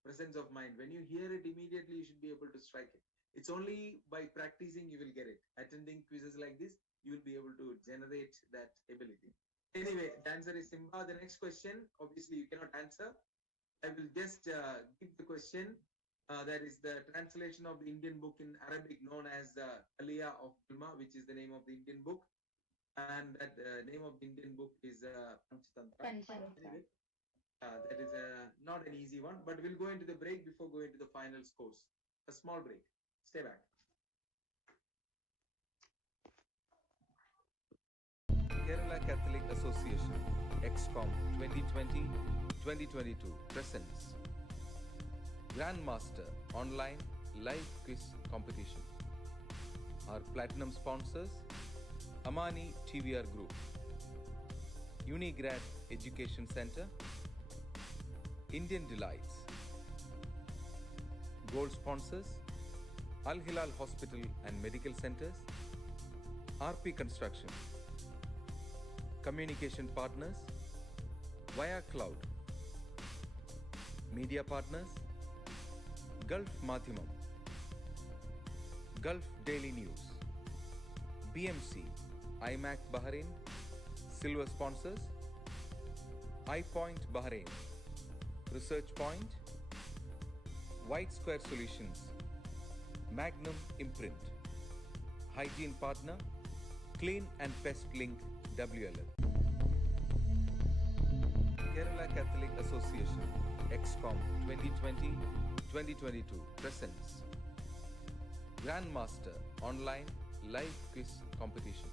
Presence of mind. When you hear it immediately, you should be able to strike it. It's only by practicing you will get it. Attending quizzes like this, you will be able to generate that ability. Anyway, the answer is Simba. The next question, obviously, you cannot answer. I will just give the question. That is the translation of the Indian book in Arabic known as Aliyah of Gulma, which is the name of the Indian book. And that name of the Indian book is Panchatantra. Anyway, that is not an easy one, but we'll go into the break before going to the final scores. A small break. Stay back. Kerala Catholic Association XCOM 2020-2022 presents Grandmaster Online Live Quiz Competition. Our platinum sponsors Amani TVR Group, Unigrad Education Center, Indian Delights. Gold sponsors Al Hilal Hospital and Medical Centers, RP Construction. Communication partners Via Cloud. Media partners Gulf Madhimam, Gulf Daily News, BMC, IMAC Bahrain. Silver sponsors iPoint Bahrain, Research Point, White Square Solutions, Magnum Imprint. Hygiene partner Clean and Pest Link WLL. Kerala Catholic Association XCOM 2020-2022 presents Grandmaster Online Live Quiz Competition.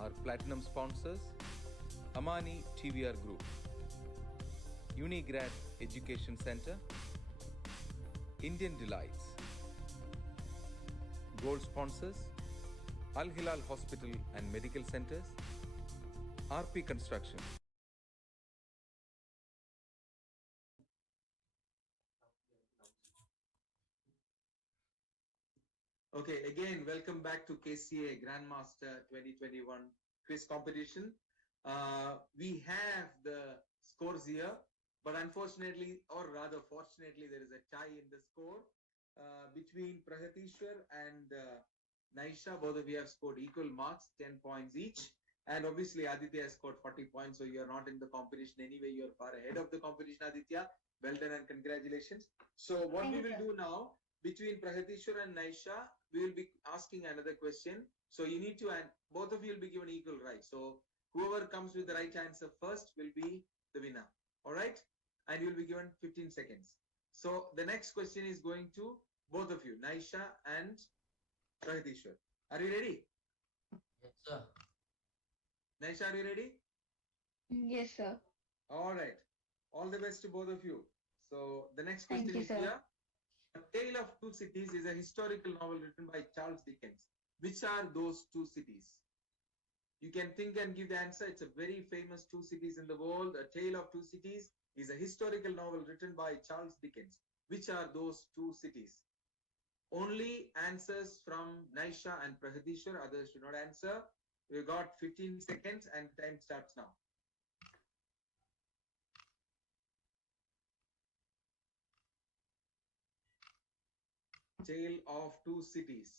Our platinum sponsors Amani TVR Group, Unigrad Education Center, Indian Delights. Gold sponsors Al Hilal Hospital and Medical Centers, RP Construction. Okay, again, welcome back to KCA Grandmaster 2021 quiz competition. We have the scores here, but unfortunately, or rather fortunately, there is a tie in the score between Prahatishwar and Naisha. Both of you have scored equal marks, 10 points each. And obviously, Aditya has scored 40 points, so you're not in the competition anyway. You're far ahead of the competition, Aditya. Well done and congratulations. So what we will do now, between Prahatishwar and Naisha, we will be asking another question. So you need to, and both of you will be given equal rights. So whoever comes with the right answer first will be the winner. All right? And you'll be given 15 seconds. So the next question is going to both of you, Naisha and Prahatishwar. Are you ready? Yes, sir. Naisha, are you ready? Yes, sir. All right. All the best to both of you. So the next question Thank you, is sir. here. A Tale of Two Cities is a historical novel written by Charles Dickens. Which are those two cities? You can think and give the answer. It's a very famous two cities in the world. A Tale of Two Cities is a historical novel written by Charles Dickens. Which are those two cities? Only answers from Naisha and Prahatishwar. Others do not answer. We've got 15 seconds and time starts now. Tale of Two Cities.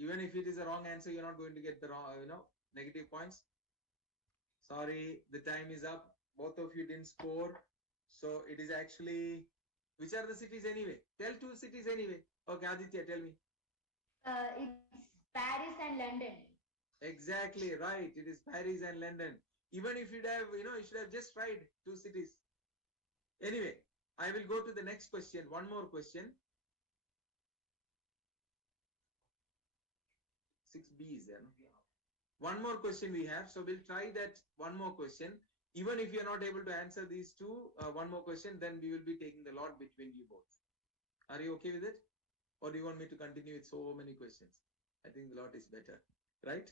Even if it is a wrong answer, you're not going to get the wrong, negative points. Sorry, the time is up. Both of you didn't score. So it is actually, which are the cities anyway? Tell two cities anyway. Okay, Aditya, tell me. It's Paris and London. Exactly right. It is Paris and London. Even if you'd have, you should have just tried two cities. Anyway, I will go to the next question. One more question. 6B is there. No? One more question we have. So we'll try that one more question. Even if you're not able to answer these two, one more question, then we will be taking the lot between you both. Are you okay with it? Or do you want me to continue with so many questions? I think the lot is better, right?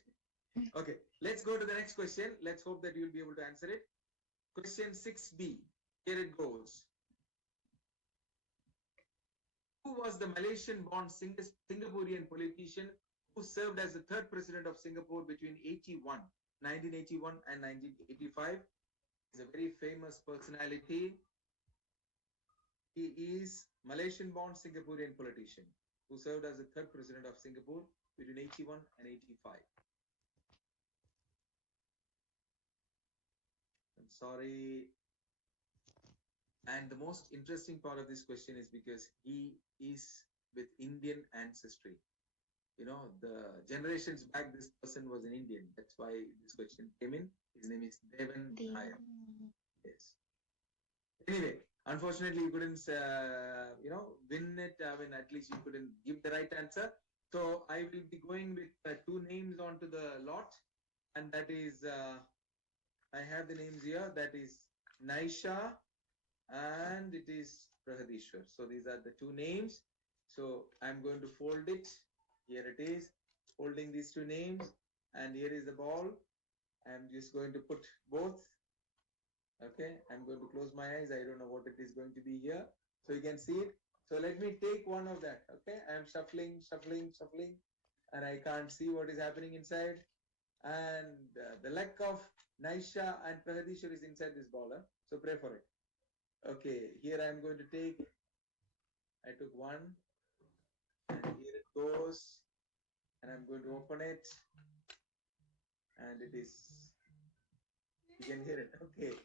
Okay, let's go to the next question. Let's hope that you'll be able to answer it. Question 6B. Here it goes. Who was the Malaysian-born Singaporean politician who served as the third president of Singapore between 1981 and 1985? He's a very famous personality. He is Malaysian-born Singaporean politician who served as the third president of Singapore between 81 and 85. I'm sorry. And the most interesting part of this question is because he is with Indian ancestry. The generations back, this person was an Indian. That's why this question came in. His name is Devan Nair. Yes. Anyway, unfortunately, you couldn't, win it. I mean, at least you couldn't give the right answer. So I will be going with two names onto the lot. And that is, I have the names here. That is Naisha and it is Prahadishwar. So these are the two names. So I'm going to fold it. Here it is, holding these two names. And here is the ball. I'm just going to put both. Okay, I'm going to close my eyes. I don't know what it is going to be here. So you can see it. So let me take one of that. Okay, I'm shuffling. And I can't see what is happening inside. And the luck of Naisha and Prahadishwar is inside this ball. So pray for it. Okay, here I'm going to take, I took one. And here it goes. And I'm going to open it. And it is, you can hear it. Okay.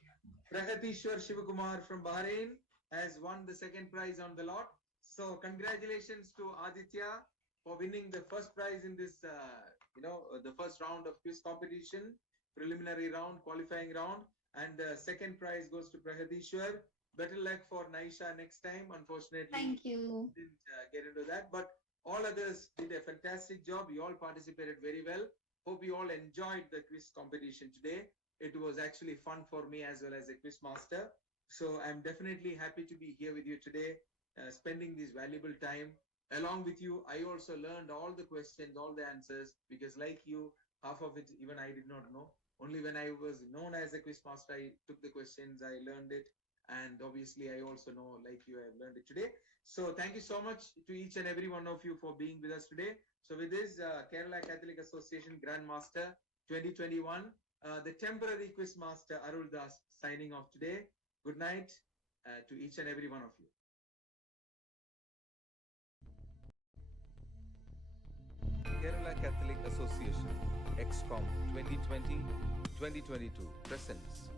Pragatishwar Shivakumar from Bahrain has won the second prize on the lot. So congratulations to Aditya for winning the first prize in this, the first round of quiz competition, preliminary round, qualifying round. And the second prize goes to Pragatishwar. Better luck for Naisha next time. Unfortunately, Thank you. didn't get into that. But all others did a fantastic job. You all participated very well. Hope you all enjoyed the quiz competition today. It was actually fun for me as well as a quiz master. So I'm definitely happy to be here with you today, spending this valuable time. Along with you, I also learned all the questions, all the answers, because like you, half of it even I did not know. Only when I was known as a quiz master, I took the questions, I learned it. And obviously, I also know, like you, I have learned it today. So thank you so much to each and every one of you for being with us today. So with this, Kerala Catholic Association Grand Master 2021, the temporary quiz master Arul Das signing off today. Good night to each and every one of you. Kerala Catholic Association, XCOM 2020-2022 presents